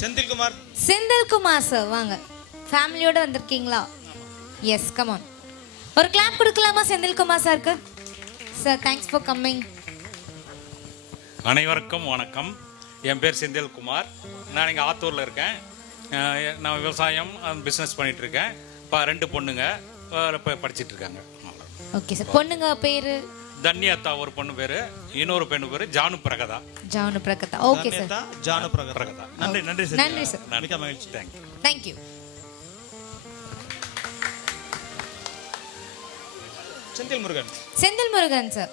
Senthilkumar. Senthilkumar sir வாங்க. ஃபேமிலியோட வந்திருக்கீங்களா? Yes, come on. ஒரு கிளாப் கொடுக்கலாமா செந்தில்குமார் சாருக்கு? Sir, thanks for coming. அனைவருக்கும் வணக்கம். என் பேர் செந்தில்குமார். நான் இங்கே ஆத்தூரில் இருக்கேன். நான் விவசாயம் பிஸ்னஸ் பண்ணிகிட்ருக்கேன். இப்போ 2 பொண்ணுங்க இப்போ படிச்சுட்டு இருக்காங்க. Okay sir. பொண்ணுங்க பேர்? தன்யாத்தா ஒரு பொண்ணு பேர், இன்னொரு பெண்ணு பேர் ஜானு பிரகதா. ஜானு பிரகதா. Okay sir. ஜானு பிரகதா. நன்றி நன்றி சார். நன்றி சார். மிக்க மகிழ்ச்சி. Thank you. Thank you. Senthilmurugan. Senthilmurugan sir.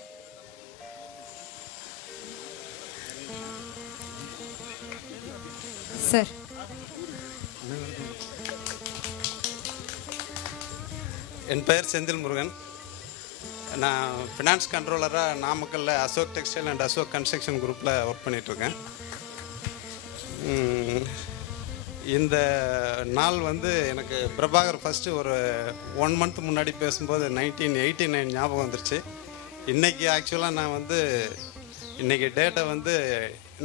Sir என் பெயர் செந்தில் முருகன். நான் ஃபினான்ஸ் கண்ட்ரோலராக நாமக்கல்லில் Ashok textile and Ashok construction குரூப்பில் ஒர்க் பண்ணிகிட்ருக்கேன். இந்த நாள் வந்து எனக்கு பிரபாகர் ஃபஸ்ட்டு ஒரு 1 month முன்னாடி பேசும்போது 1989 ஞாபகம் வந்துருச்சு. இன்றைக்கி ஆக்சுவலாக நான் வந்து இன்றைக்கி டேட்டை வந்து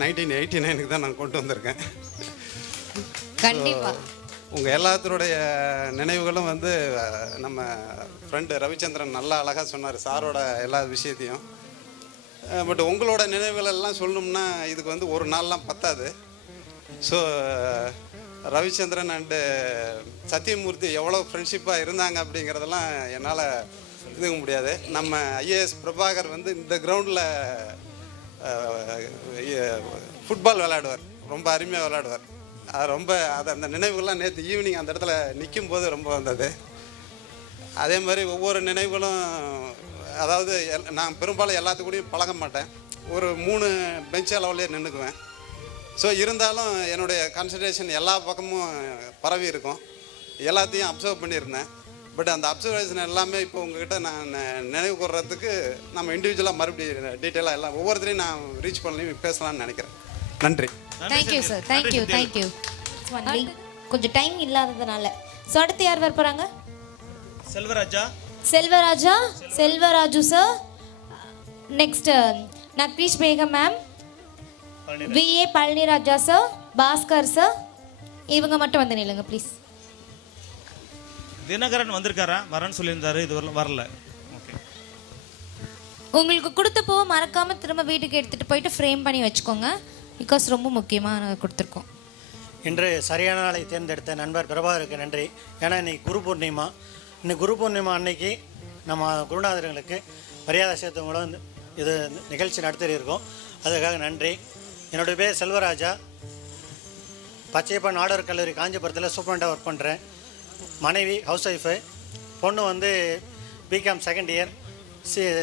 1989க்கு தான் நான் கொண்டு வந்திருக்கேன். கண்டிப்பாக உங்கள் எல்லாத்தருடைய நினைவுகளும் வந்து நம்ம ஃப்ரெண்டு ரவிச்சந்திரன் நல்லா அழகாக சொன்னார் சாரோட எல்லா விஷயத்தையும். பட் உங்களோட நினைவுகள் எல்லாம் சொல்லணும்னா இதுக்கு வந்து ஒரு நாள்லாம் பத்தாது. ஸோ ரவிச்சந்திரன் அண்டு சத்தியமூர்த்தி எவ்வளோ ஃப்ரெண்ட்ஷிப்பாக இருந்தாங்க அப்படிங்கிறதெல்லாம் என்னால் இதுக்க முடியாது. நம்ம ஐஏஎஸ் பிரபாகர் வந்து இந்த கிரவுண்டில் ஃபுட்பால் விளையாடுவார், ரொம்ப அருமையாக விளையாடுவார். அது ரொம்ப அந்த நினைவுகள்லாம் நேற்று ஈவினிங் அந்த இடத்துல நிற்கும் போது ரொம்ப வந்தது. அதே மாதிரி ஒவ்வொரு நினைவுகளும், அதாவது நான் பெரும்பாலும் எல்லாத்துக்கூடையும் பழக மாட்டேன். ஒரு 3 பெஞ்ச் அளவுலேயே நின்றுக்குவேன். ஸோ இருந்தாலும் என்னுடைய கான்சன்ட்ரேஷன் எல்லா பக்கமும் பரவி இருக்கும். எல்லாத்தையும் அப்சர்வ் பண்ணியிருந்தேன். பட் அந்த அப்சர்வேஷன் எல்லாமே இப்போ உங்ககிட்ட நான் நினைவு கூர்றதுக்கு நம்ம இண்டிவிஜுவலாக மறுபடியும் டீட்டெயிலாக எல்லாம் ஒவ்வொருத்தரையும் நான் ரீச் பண்ணி பேசலாம்னு நினைக்கிறேன். நன்றி. Thank you sir. Thank you, thank you. கொஞ்சம் டைம் இல்லாததுனால. ஸோ அடுத்து யார் வர போகிறாங்க? Selvaraja. Selvaraja. Selvaraju sir. Next Nakreesh Begum ma'am. VA Palaniraja sir. Bhaskar sir. இவங்க மட்டும் வந்து நில்லுங்க ப்ளீஸ். தினகரன் வந்திருக்காரா? வரேன்னு சொல்லியிருந்தாரு, இது வரல. ஓகே. உங்களுக்கு கொடுத்த பூவை மறக்காம திரும்ப வீட்டுக்கு எடுத்துட்டு போயிட்டு ஃப்ரேம் பண்ணி வச்சுக்கோங்க. பிகாஸ் ரொம்ப முக்கியமாக கொடுத்துருக்கோம். இன்று சரியான நாளை தேர்ந்தெடுத்த நண்பர் பிரபாகருக்கு நன்றி. ஏன்னா இன்னைக்கு குரு பூர்ணிமா. இன்னைக்கு குரு பூர்ணிமா அன்னைக்கு நம்ம குருநாதர்களுக்கு மரியாதை சேர்த்தவங்களும் இது நிகழ்ச்சி நடத்தியிருக்கோம். அதுக்காக நன்றி. என்னுடைய பேர் செல்வராஜா. பச்சையப்பன் ஆடவர் கல்லூரி காஞ்சிபுரத்தில் சூப்பரண்டாக ஒர்க் பண்ணுறேன். மனைவி ஹவுஸ் ஒய்ஃபு. பொண்ணு வந்து BCom second year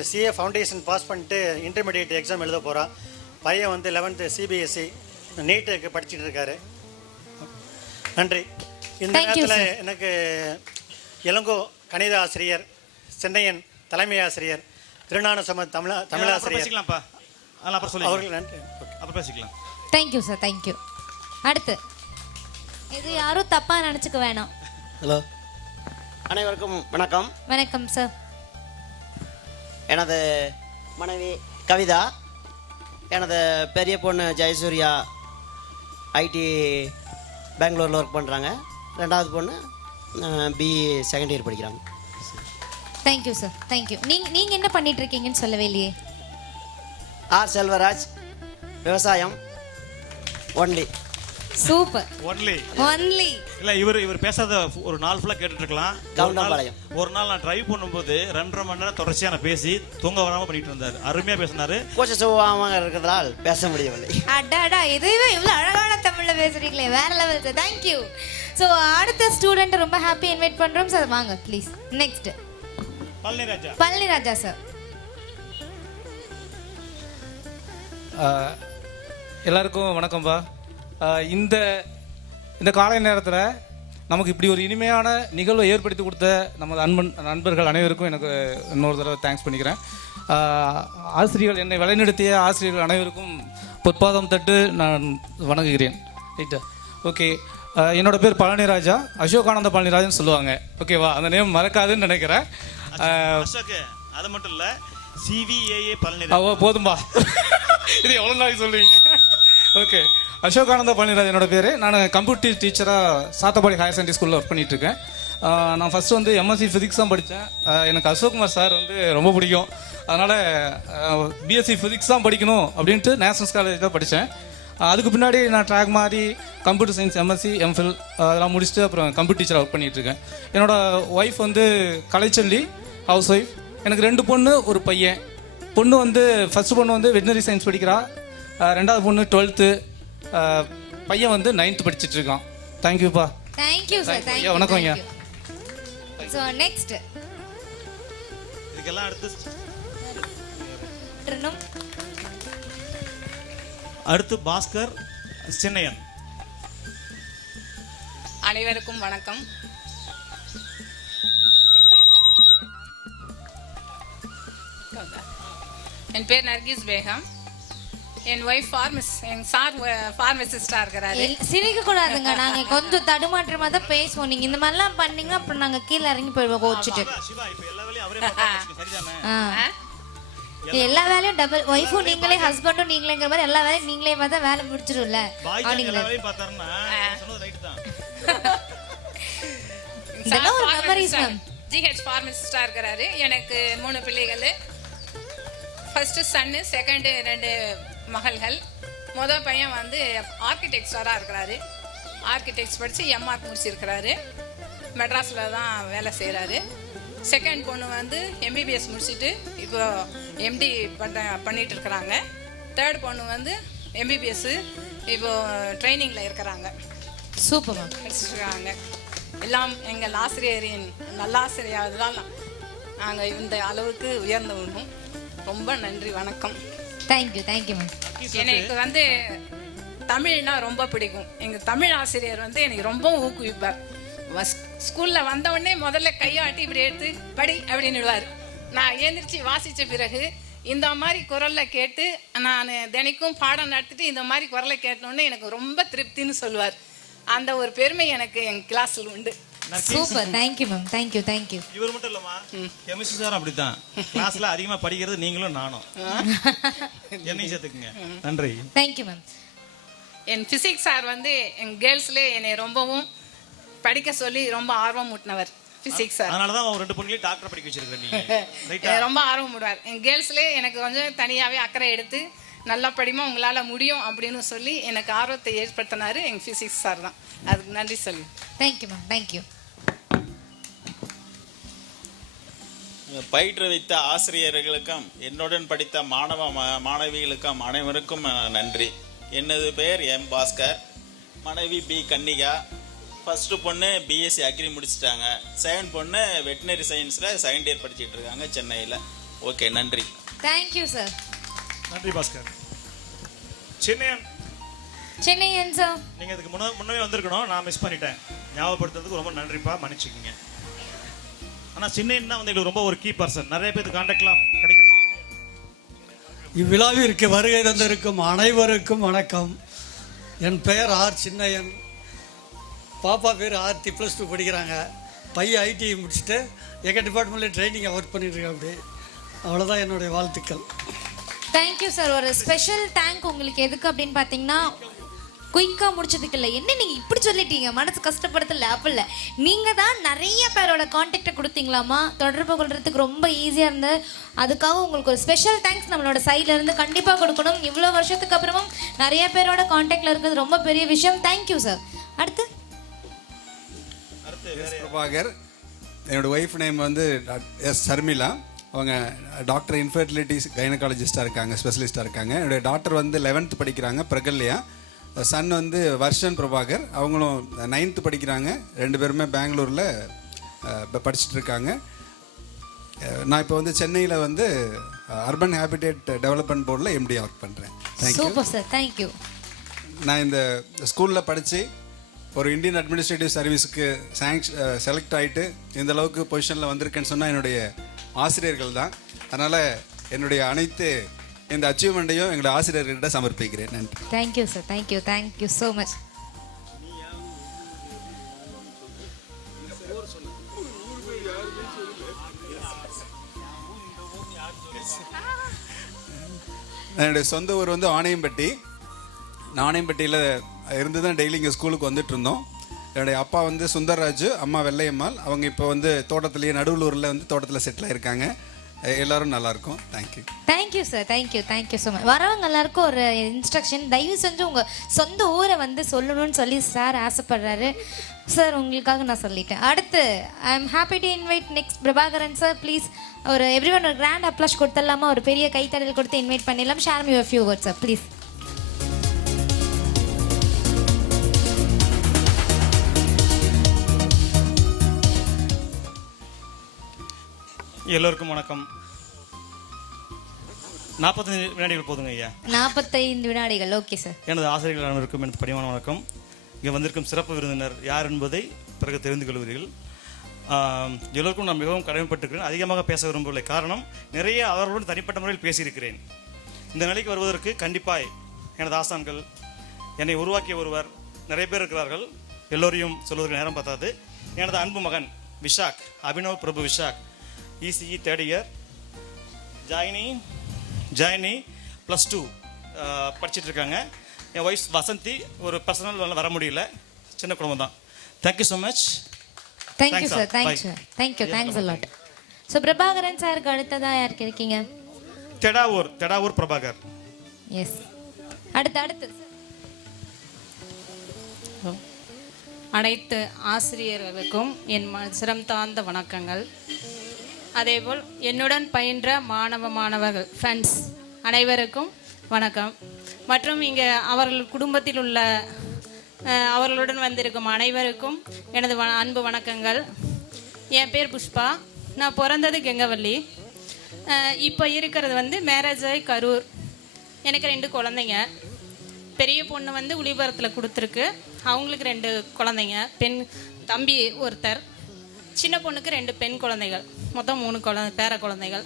CA foundation pass பண்ணிட்டு இன்டர்மீடியட் எக்ஸாம் எழுத போகிறான். பையன் வந்து 11th CBSE நீட்டுக்கு படிச்சுட்டு இருக்காரு. நன்றி. இந்த நேரத்தில் எனக்கு இளங்கோ கணித ஆசிரியர், சென்னையன் தலைமை ஆசிரியர், திருஞான சம்பத் தமிழாசிரியர் அவர்கள் நன்றி. அப்புறம் பேசிக்கலாம். Thank you sir, thank you. அடுத்து இது யாரும் தப்பாக நினச்சிக்க வேணாம். ஹலோ, அனைவருக்கும் வணக்கம். வணக்கம் சார். எனது மனைவி கவிதா, எனது பெரிய பொண்ணு ஜெயசூர்யா ஐடி பெங்களூரில் ஒர்க் பண்ணுறாங்க. ரெண்டாவது பொண்ணு பிஇ செகண்ட் இயர் படிக்கிறாங்க. Thank you sir, thank you. நீங்கள் என்ன பண்ணிட்டு இருக்கீங்கன்னு சொல்லவே இல்லையே. ஆர் செல்வராஜ், விவசாயம் ஒன்லி. சூப்பர். ஒன்லி இல்ல இவர் பேசாத ஒரு நாள் ஃபுல்லா கேட்டுட்டு இருக்கலாம். ஒரு நாள் நான் டிரைவ் பண்ணும்போது 2.5 மணி நேரம் தொடர்ச்சியா நான் பேசி தூங்க வராம பண்ணிட்டு இருந்தாரு. அருமையா பேசினாரு. கொஞ்சம் சுகமாக இருக்கிறதால் பேச முடியவில்லை. அடாடா, இதுவே இவ்வளவு அழகான தமிழ்ல பேசுறீங்களே, வேற லெவல் சார். தேங்க்யூ. ஸோ அடுத்த ஸ்டூடெண்ட் ரொம்ப ஹாப்பி இன்வைட் பண்றோம் சார். வாங்க please. Next Palani Raja sir. எல்லாருக்கும் வணக்கம்பா. இந்த இந்த காலை நேரத்தில் நமக்கு இப்படி ஒரு இனிமையான நிகழ்வை ஏற்படுத்தி கொடுத்த நமது நண்பர்கள் அனைவருக்கும் எனக்கு இன்னொரு தடவை தேங்க்ஸ் பண்ணிக்கிறேன். ஆசிரியர்கள், என்னை வழிநடத்திய ஆசிரியர்கள் அனைவருக்கும் பொற்பாதம் தட்டு நான் வணங்குகிறேன். ரைட்டா? ஓகே. என்னோட பேர் பழனிராஜா, அசோகானந்த பழனிராஜன் சொல்லுவாங்க. ஓகேவா? அந்த நேம் மறக்காதுன்னு நினைக்கிறேன். அது மட்டும் இல்லை, CVAA பழனிராஜன். போதும்பா, இது எவ்வளோ நாளைக்கு சொல்லுவீங்க? ஓகே. அசோகானந்த பழனிராஜ் என்னோட பேர். நான் கம்ப்யூட்டர் டீச்சராக சாத்தப்பாடி ஹையர் செகண்டரி ஸ்கூலில் ஒர்க் பண்ணிகிட்ருக்கேன். நான் ஃபஸ்ட்டு வந்து MSc ஃபிசிக்ஸ் தான் படித்தேன். எனக்கு அசோக்குமார் சார் வந்து ரொம்ப பிடிக்கும். அதனால் BSc ஃபிசிக்ஸ் தான் படிக்கணும் அப்படின்ட்டு நேஷனல்ஸ் காலேஜ் தான் படித்தேன். அதுக்கு பின்னாடி நான் ட்ராக் மாதிரி கம்ப்யூட்டர் சயின்ஸ் MSc MPhil அதெல்லாம் முடிச்சுட்டு அப்புறம் கம்ப்யூட்டர் டீச்சராக ஒர்க் பண்ணிகிட்ருக்கேன். என்னோடய ஒய்ஃப் வந்து கலைச்செல்வி, ஹவுஸ் ஒய்ஃப். எனக்கு 2 பொண்ணு, ஒரு பையன். பொண்ணு வந்து ஃபஸ்ட்டு பொண்ணு வந்து வெட்டினரி சயின்ஸ் படிக்கிறா. ரெண்டாவது பொண்ணு 12th. பையன் வந்து 9th படிச்சுட்டு இருக்கான். தேங்க்யூப்பா. Thank you sir. தேங்க்யூ. வணக்கம் ஐயா. ஸோ நெக்ஸ்ட் இதுக்கெல்லாம் அடுத்து பாஸ்கர் சின்னையன். அனைவருக்கும் வணக்கம். என் பேர் நர்கிஸ் பேகம். என் ஒய்ஃப் என் சார் ஃபார்மசிஸ்டாக இருக்கிறாரு. சிரிக்க கூடாதுங்க, நாங்கள் கொஞ்சம் தடுமாற்றமாக தான் பேசுவோம். நீங்கள் இந்த மாதிரிலாம் பண்ணீங்க அப்புறம் நாங்கள் கீழே இறங்கி போயிடுவோம் கோச்சிட்டு. எல்லா வேலையும் டபுள் ஒய்ஃபும் நீங்களே, ஹஸ்பண்டும் நீங்களேங்கிற மாதிரி எல்லா வேலையும் நீங்களே பார்த்தா வேலை முடிச்சிடும்ல. இதெல்லாம் ஒரு மெமரிஸ் மேம். GH ஃபார்மசிஸ்டாக இருக்கிறாரு. எனக்கு 3 பிள்ளைகள். ஃபர்ஸ்ட் சன்னு, செகண்டு 2 மகள்கள். மொதல் பையன் வந்து ஆர்கிடெக்சராக இருக்கிறாரு. ஆர்கிடெக்ட்ஸ் படித்து MArch முடிச்சிருக்கிறாரு. மெட்ராஸில் தான் வேலை செய்கிறாரு. செகண்ட் பொண்ணு வந்து MBBS முடிச்சுட்டு இப்போ MD பண்ணிட்டு இருக்கிறாங்க. தேர்ட் பொண்ணு வந்து MBBS இப்போ ட்ரைனிங்கில் இருக்கிறாங்க. சூப்பர் படிச்சுருக்காங்க. எல்லாம் எங்கள் ஆசிரியரின் நல்லாசிரியர் தான் நாங்கள் இந்த அளவுக்கு உயர்ந்த ஒன்றும். ரொம்ப நன்றி, வணக்கம். தேங்க்யூ. Thank you ma'am. எனக்கு வந்து தமிழ்னா ரொம்ப பிடிக்கும். எங்கள் தமிழ் ஆசிரியர் வந்து எனக்கு ரொம்ப ஊக்குவிப்பார். ஸ்கூலில் வந்தவுடனே முதல்ல கையாட்டி இப்படி எடுத்து படி அப்படின்னுடுவார். நான் எழுந்திரிச்சு வாசித்த பிறகு இந்த மாதிரி குரலில் கேட்டு நான் தினைக்கும் பாடம் நடத்திட்டு இந்த மாதிரி குரலை கேட்டோன்னே எனக்கு ரொம்ப திருப்தின்னு சொல்லுவார். அந்த ஒரு பெருமை எனக்கு எங்கள் கிளாஸில் உண்டு. Super. Thank you ma'am. Thank you. Thank you. இவர் மட்டும் இல்லம்மா, கெமிஸ்ட்ரி சார் அப்படித்தான். கிளாஸ்ல அதிகமா படிக்கிறது நீங்களும் நானும். என்னையும் சேர்த்துக்குங்க. நன்றி. Thank you ma'am. என் ஃபிசிக்ஸ் சார் வந்து என் கேர்ள்ஸ்லேயே என்னை ரொம்பவும் படிக்க சொல்லி ரொம்ப ஆர்வம் ஊட்டினவர் ஃபிசிக்ஸ் சார். அதனால தான் ஒரு 2 பொண்ணுங்களையும் டாக்டர் படிக்க வச்சிருக்கேன். ரொம்ப ஆர்வம் விடுவார். என் கேர்ள்ஸ்லேயே எனக்கு கொஞ்சம் தனியாகவே அக்கறை எடுத்து நல்லா படிமா உங்களால் முடியும் அப்படின்னு சொல்லி எனக்கு ஆர்வத்தை ஏற்படுத்தினார் எங்கள் ஃபிசிக்ஸ் சார் தான். அதுக்கு நன்றி சொல்லி. Thank you ma'am, thank you. பயிற்றுவித்த ஆசிரியர்களுக்கும் என்னுடன் படித்த மாணவிகளுக்கும் அனைவருக்கும் நன்றி. எனது பெயர் எம் பாஸ்கர், மனைவி பி கன்னிகா. ஃபஸ்ட்டு பொண்ணு பிஎஸ்சி அக்ரி முடிச்சிட்டாங்க, செகண்ட் பொண்ணு வெட்டினரி சயின்ஸில் செகண்ட் இயர் படிச்சுட்டு இருக்காங்க சென்னையில். ஓகே, நன்றி. Thank you sir. நன்றி பாஸ்கர். சென்னையன் சார், நீங்கள் அதுக்கு முன்னே வந்திருக்கணும், நான் மிஸ் பண்ணிட்டேன். ஞாபகப்படுத்துறதுக்கு ரொம்ப நன்றிப்பா, மன்னிச்சுக்கிங்க. ஆனால் சின்னையன் தான் வந்து எங்களுக்கு ரொம்ப ஒரு கீ பர்சன். நிறைய பேருக்கு கான்டாக்ட்லாம் கிடைக்கும். இவ்விழாவிற்கு வருகை தந்திருக்கும் அனைவருக்கும் வணக்கம். என் பெயர் ஆர் சின்னையன். பாப்பா பேர் ஆர்த்தி, +2 படிக்கிறாங்க. பையன் ஐடி முடிச்சுட்டு எங்கள் டிபார்ட்மெண்ட்டில் ட்ரைனிங்கை ஒர்க் பண்ணிட்டுருக்கேன். அப்படி அவ்வளோதான் என்னுடைய வாழ்த்துக்கள். Thank you sir. ஒரு ஸ்பெஷல் தேங்க் உங்களுக்கு எதுக்கு அப்படின்னு பார்த்தீங்கன்னா, குயிக்காக முடிச்சதுக்கு இல்லை, என்ன நீங்கள் இப்படி சொல்லிட்டீங்க, மனசு கஷ்டப்படுத்தல அப்பல்ல, நீங்கள் தான் நிறைய பேரோட கான்டாக்டை கொடுத்தீங்களாமா, தொடர்பு கொள்றதுக்கு ரொம்ப ஈஸியாக இருந்தது. அதுக்காக உங்களுக்கு ஒரு ஸ்பெஷல் தேங்க்ஸ் நம்மளோட சைட்லேருந்து கண்டிப்பாக கொடுக்கணும். இவ்வளோ வருஷத்துக்கு அப்புறமும் நிறைய பேரோட கான்டாக்டில் இருக்கிறது ரொம்ப பெரிய விஷயம். Thank you sir. அடுத்து பிரபாகர். என்னோடய ஒய்ஃப் நேம் வந்து எஸ் சர்மிளா. அவங்க டாக்டர் இன்ஃபர்டிலிட்டி கைனகாலஜிஸ்டாக இருக்காங்க, ஸ்பெஷலிஸ்ட்டாக இருக்காங்க. என்னுடைய டாக்டர் வந்து 11th படிக்கிறாங்க, பிரகல்யா. சன் வந்து வர்ஷன் பிரபாகர், அவங்களும் 9th படிக்கிறாங்க. 2 பேருமே பெங்களூரில் படிச்சுட்டு இருக்காங்க. நான் இப்போ வந்து சென்னையில் வந்து அர்பன் ஹேபிடேட் டெவலப்மெண்ட் போர்டில் எம்டி ஒர்க் பண்ணுறேன். Super sir, thank you. நான் இந்த ஸ்கூலில் படித்து ஒரு இந்தியன் அட்மினிஸ்ட்ரேட்டிவ் சர்வீஸுக்கு செலக்ட் ஆகிட்டு இந்த அளவுக்கு பொசிஷனில் வந்திருக்கேன்னு சொன்னால் என்னுடைய ஆசிரியர்கள் தான். அதனால் என்னுடைய அனைத்து இந்த அச்சீவ்மெண்ட்டையும் எங்களுடைய ஆசிரியர்கிட்ட சமர்ப்பிக்கிறேன். நன்றி. Thank you sir, thank you, thank you so much. என்னுடைய சொந்த ஊர் வந்து ஆணையம்பட்டி. நான் ஆணையம்பட்டியில் இருந்து தான் டெய்லி இங்கே ஸ்கூலுக்கு வந்துட்டு இருந்தோம். என்னுடைய அப்பா வந்து சுந்தர்ராஜ், அம்மா வெள்ளையம்மாள். அவங்க இப்போ வந்து தோட்டத்துலேயே நடுவலூரில் வந்து தோட்டத்தில் செட்டில் ஆயிருக்காங்க. எல்லாரும் நல்லாயிருக்கும். Thank you. Thank you sir, thank you, thank you so much. வரவங்க எல்லாருக்கும் ஒரு இன்ஸ்ட்ரக்ஷன், தயவு செஞ்சு உங்கள் சொந்த ஊரை வந்து சொல்லணும்னு சொல்லி சார் ஆசைப்படுறாரு. சார் உங்களுக்காக நான் சொல்லிட்டேன். அடுத்து I am happy to invite next Prabhakaran sir. Please ஒரு எவ்ரிவன் ஒரு கிராண்ட் அப்ளாஷ் கொடுத்துடலாமா? ஒரு பெரிய கைத்தடல் கொடுத்து இன்வைட் பண்ணிடலாம். Share me a few words sir, please. எல்லோருக்கும் வணக்கம். 45 வினாடிகள் போதுங்க ஐயா. 45 வினாடிகள், ஓகே சார். எனது ஆசிரியர்கள் அனைவருக்கும் எனது பணிவான வணக்கம். இங்கே வந்திருக்கும் சிறப்பு விருந்தினர் யார் என்பதை பிறகு தெரிந்து கொள்வீர்கள். எல்லோருக்கும் நான் மிகவும் கடமைப்பட்டிருக்கிறேன். அதிகமாக பேச விரும்பவில்லை. காரணம், நிறைய அவர்களுடன் தனிப்பட்ட முறையில் பேசியிருக்கிறேன். இந்த நிலைக்கு வருவதற்கு கண்டிப்பாக எனது ஆசான்கள், என்னை உருவாக்கிய ஒருவர், நிறைய பேர் இருக்கிறார்கள். எல்லோரையும் சொல்வதற்கு நேரம் பார்த்தாது. எனது அன்பு மகன் விஷாக், அபினவ் பிரபு Vizag, ECE 3rd year, joinee +2 படிச்சுட்டு இருக்காங்க. என் ஒய்ஃப் வசந்தி. ஒரு பர்சனல் வர முடியல, சின்ன குடும்பம் தான். Thank you so much. Thank you sir, thank you sir, thank you, thanks a lot. So Prabhakaran சாருக்கு அடுத்ததாக யாருக்கு இருக்கீங்க? தெடாவூர் பிரபாகர். எஸ். அடுத்து அனைத்து ஆசிரியர்களுக்கும் என் சிரம் தாழ்ந்த வணக்கங்கள். அதேபோல் என்னுடன் பயின்ற மாணவர்கள் ஃப்ரெண்ட்ஸ் அனைவருக்கும் வணக்கம். மற்றும் இங்கே அவர்கள் குடும்பத்தில் உள்ள அவர்களுடன் வந்திருக்கும் அனைவருக்கும் எனது அன்பு வணக்கங்கள். என் பேர் புஷ்பா. நான் பிறந்தது கெங்கவல்லி. இப்போ இருக்கிறது வந்து மேரேஜ் ஆகி கரூர். எனக்கு 2 குழந்தைங்க. பெரிய பொண்ணு வந்து உளிபரத்தில் கொடுத்துருக்கு. அவங்களுக்கு 2 குழந்தைங்க, பெண் தம்பி ஒருத்தர். சின்ன பொண்ணுக்கு 2 பெண் குழந்தைகள், மொத்தம் 3 பேர குழந்தைகள்.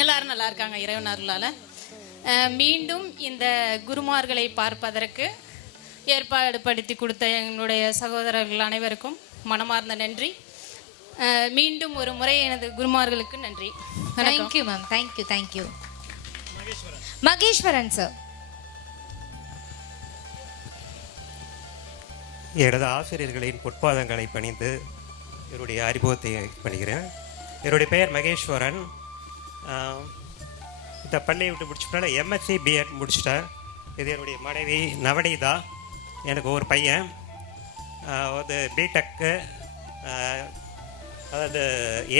எல்லாரும் நல்லா இருக்காங்க இறைவன் அருளால். மீண்டும் இந்த குருமார்களை பார்ப்பதற்கு ஏற்பாடு படுத்தி கொடுத்த என்னுடைய சகோதரர்கள் அனைவருக்கும் மனமார்ந்த நன்றி. மீண்டும் ஒரு முறை எனது குருமார்களுக்கு நன்றி. Thank you ma'am, thank you, thank you. Maheswaran sir. எனது ஆசிரியர்களின் பொற்பாதங்களை பணிந்து என்னுடைய அறிமுகத்தை பண்ணுகிறேன். என்னுடைய பெயர் மகேஸ்வரன். இந்த பள்ளியை விட்டு முடிச்சுட்டால எம்எஸ்சி பிஎட் முடிச்சிட்டேன். இது என்னுடைய மனைவி நவநீதா. எனக்கு ஒரு பையன் வந்து பிடெக்கு, அதாவது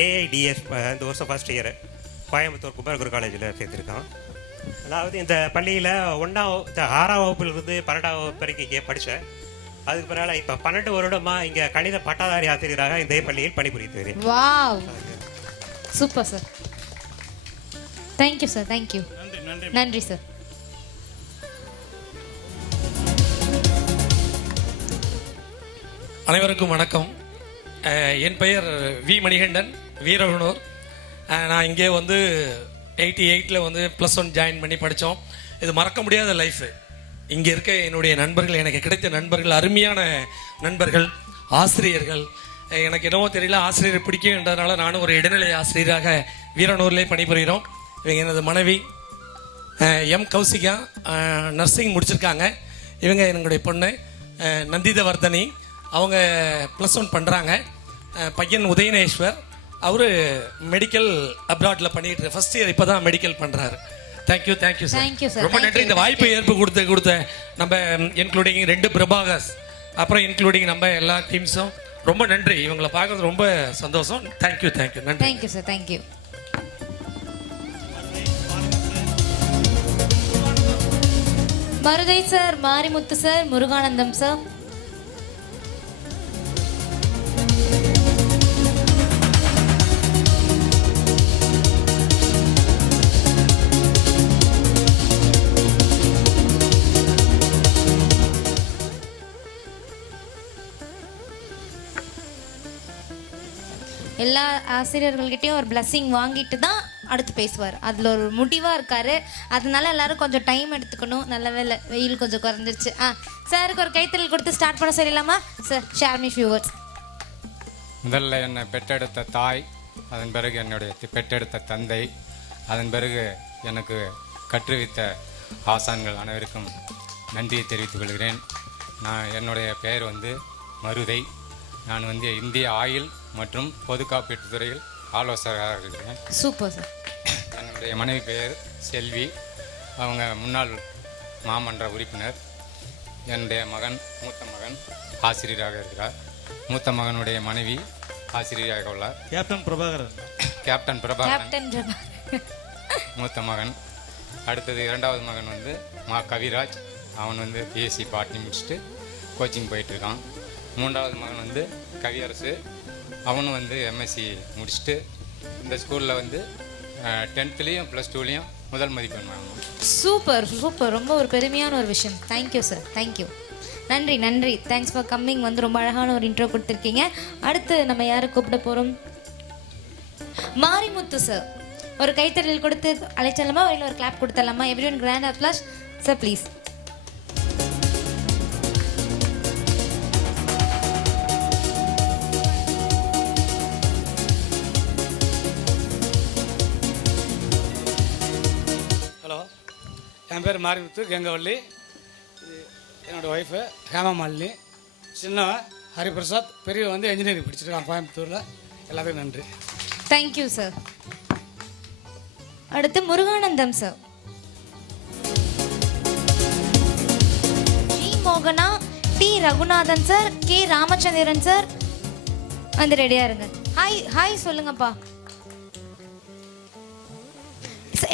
ஏஐடிஎஸ் இந்த வருஷம் ஃபஸ்ட் இயரு கோயம்புத்தூர் குமரகுரு காலேஜில் சேர்த்துருக்கான். அதாவது இந்த பள்ளியில் 6ஆம் வகுப்பிலிருந்து 12ஆம் வகுப்பு வரைக்கும் இங்கே படித்தேன். அதுக்கு பிறகு இப்போ 12 வருடமாக இங்கே கணித பட்டாதாரி ஆசிரியராக இந்த பள்ளியில் பணிபுரித்து வருகிறேன். Wow, super sir. Thank you sir, thank you. நன்றி சார். அனைவருக்கும் வணக்கம். என் பெயர் வி மணிகண்டன், வீரவனூர். நான் இங்கே வந்து 88 வந்து +1 ஜாயின் பண்ணி படித்தோம். இது மறக்க முடியாத லைஃபு. இங்கே இருக்க என்னுடைய நண்பர்கள், எனக்கு கிடைத்த நண்பர்கள், அருமையான நண்பர்கள், ஆசிரியர்கள். எனக்கு என்னவோ தெரியல, ஆசிரியர் பிடிக்கும்ன்றதுனால நானும் ஒரு இடைநிலை ஆசிரியராக வீரனூர்லேயே பணிபுரிகிறோம். இவங்க எனது மனைவி எம் கௌசிகா, நர்சிங் முடிச்சிருக்காங்க. இவங்க என்னுடைய பொண்ணு நந்திதவர்தனி, அவங்க +1 பண்ணுறாங்க. பையன் உதயநேஸ்வர், அவர் மெடிக்கல் அப்ராடில் பண்ணிட்டு ஃபர்ஸ்ட் இயர் இப்போ தான் மெடிக்கல் பண்ணுறாரு. Thank you sir. ரொம்ப நன்றி இந்த வாய்ப்பை கொடுத்த நம்ம இன்க்ளூடிங் 2 பிரபாகர்ஸ், அப்புறம் இன்க்ளூடிங் நம்ம எல்லா டீம்ஸும் ரொம்ப நன்றி. இவங்களை பார்க்கறது ரொம்ப சந்தோஷம். தேங்க்யூ நன்றி. Thank you sir, thank you. Maruthai sir, Marimuthu sir, Muruganandam sir. எல்லா ஆசிரியர்கள்கிட்டையும் ஒரு பிளஸ்ஸிங் வாங்கிட்டு தான் அடுத்து பேசுவார். அதில் ஒரு முடிவாக இருக்கார். அதனால எல்லாரும் கொஞ்சம் டைம் எடுத்துக்கணும். நல்ல வேலை, வெயில் கொஞ்சம் குறைஞ்சிருச்சு. சாருக்கு ஒரு கைத்தறல் கொடுத்து ஸ்டார்ட் பண்ண சொல்லிடலாமா sir? Share me few words. முதல்ல என்னை பெற்றெடுத்த தாய், அதன் பிறகு என்னுடைய பெற்றெடுத்த தந்தை, அதன் பிறகு எனக்கு கற்றுவித்த ஆசான்கள் அனைவருக்கும் நன்றியை தெரிவித்துக் கொள்கிறேன். என்னுடைய பெயர் வந்து மருதை. நான் வந்து இந்திய ஆயில் மற்றும் பொது காப்பீட்டு துறையில் ஆலோசகராக இருக்கிறேன். Super sir. என்னுடைய மனைவி பெயர் செல்வி, அவங்க முன்னாள் மாமன்ற உறுப்பினர். என்னுடைய மகன், மூத்த மகன் ஆசிரியராக இருக்கிறார். மூத்த மகனுடைய மனைவி ஆசிரியராக உள்ளார். கேப்டன் பிரபாகரன் மூத்த மகன். அடுத்தது 2வது மகன் வந்து கவிராஜ். அவன் வந்து பிஎஸ்சி பாட்னி முடிச்சுட்டு கோச்சிங் போயிட்டுருக்கான். 3வது மகன் வந்து கவியரசு. அவனும் வந்து எம்எஸ்சி முடிச்சுட்டு இந்த ஸ்கூலில் வந்து 10th +2 முதல் மதிப்பெண் வாங்கணும். சூப்பர் சூப்பர், ரொம்ப ஒரு பெருமையான ஒரு விஷயம். Thank you sir, thank you. நன்றி. Thanks for coming. வந்து ரொம்ப அழகான ஒரு இன்ட்ரோ கொடுத்துருக்கீங்க. அடுத்து நம்ம யாரை கூப்பிட போகிறோம்? மாரிமுத்து சார். ஒரு கைத்தறல் கொடுத்து அழைச்சலாமா, இல்லை ஒரு கிளாப் கொடுத்தலாமா? Everyone grand applause sir, please. என் பேர் மாரிமுத்து கங்கவள்ளி. என்னோடய ஒய்ஃபு ஹேமாமாலினி. சின்னவன் ஹரிபிரசாத். பெரியவன் வந்து இன்ஜினியரிங் படிச்சிருக்கான் கோயம்புத்தூரில். எல்லாத்துக்கும் நன்றி. Thank you sir. அடுத்து முருகானந்தம் சார். ஜி மோகனா, T Raghunathan sir, K Ramachandran sir வந்து ரெடியாக இருங்க. ஹாய் சொல்லுங்கப்பா.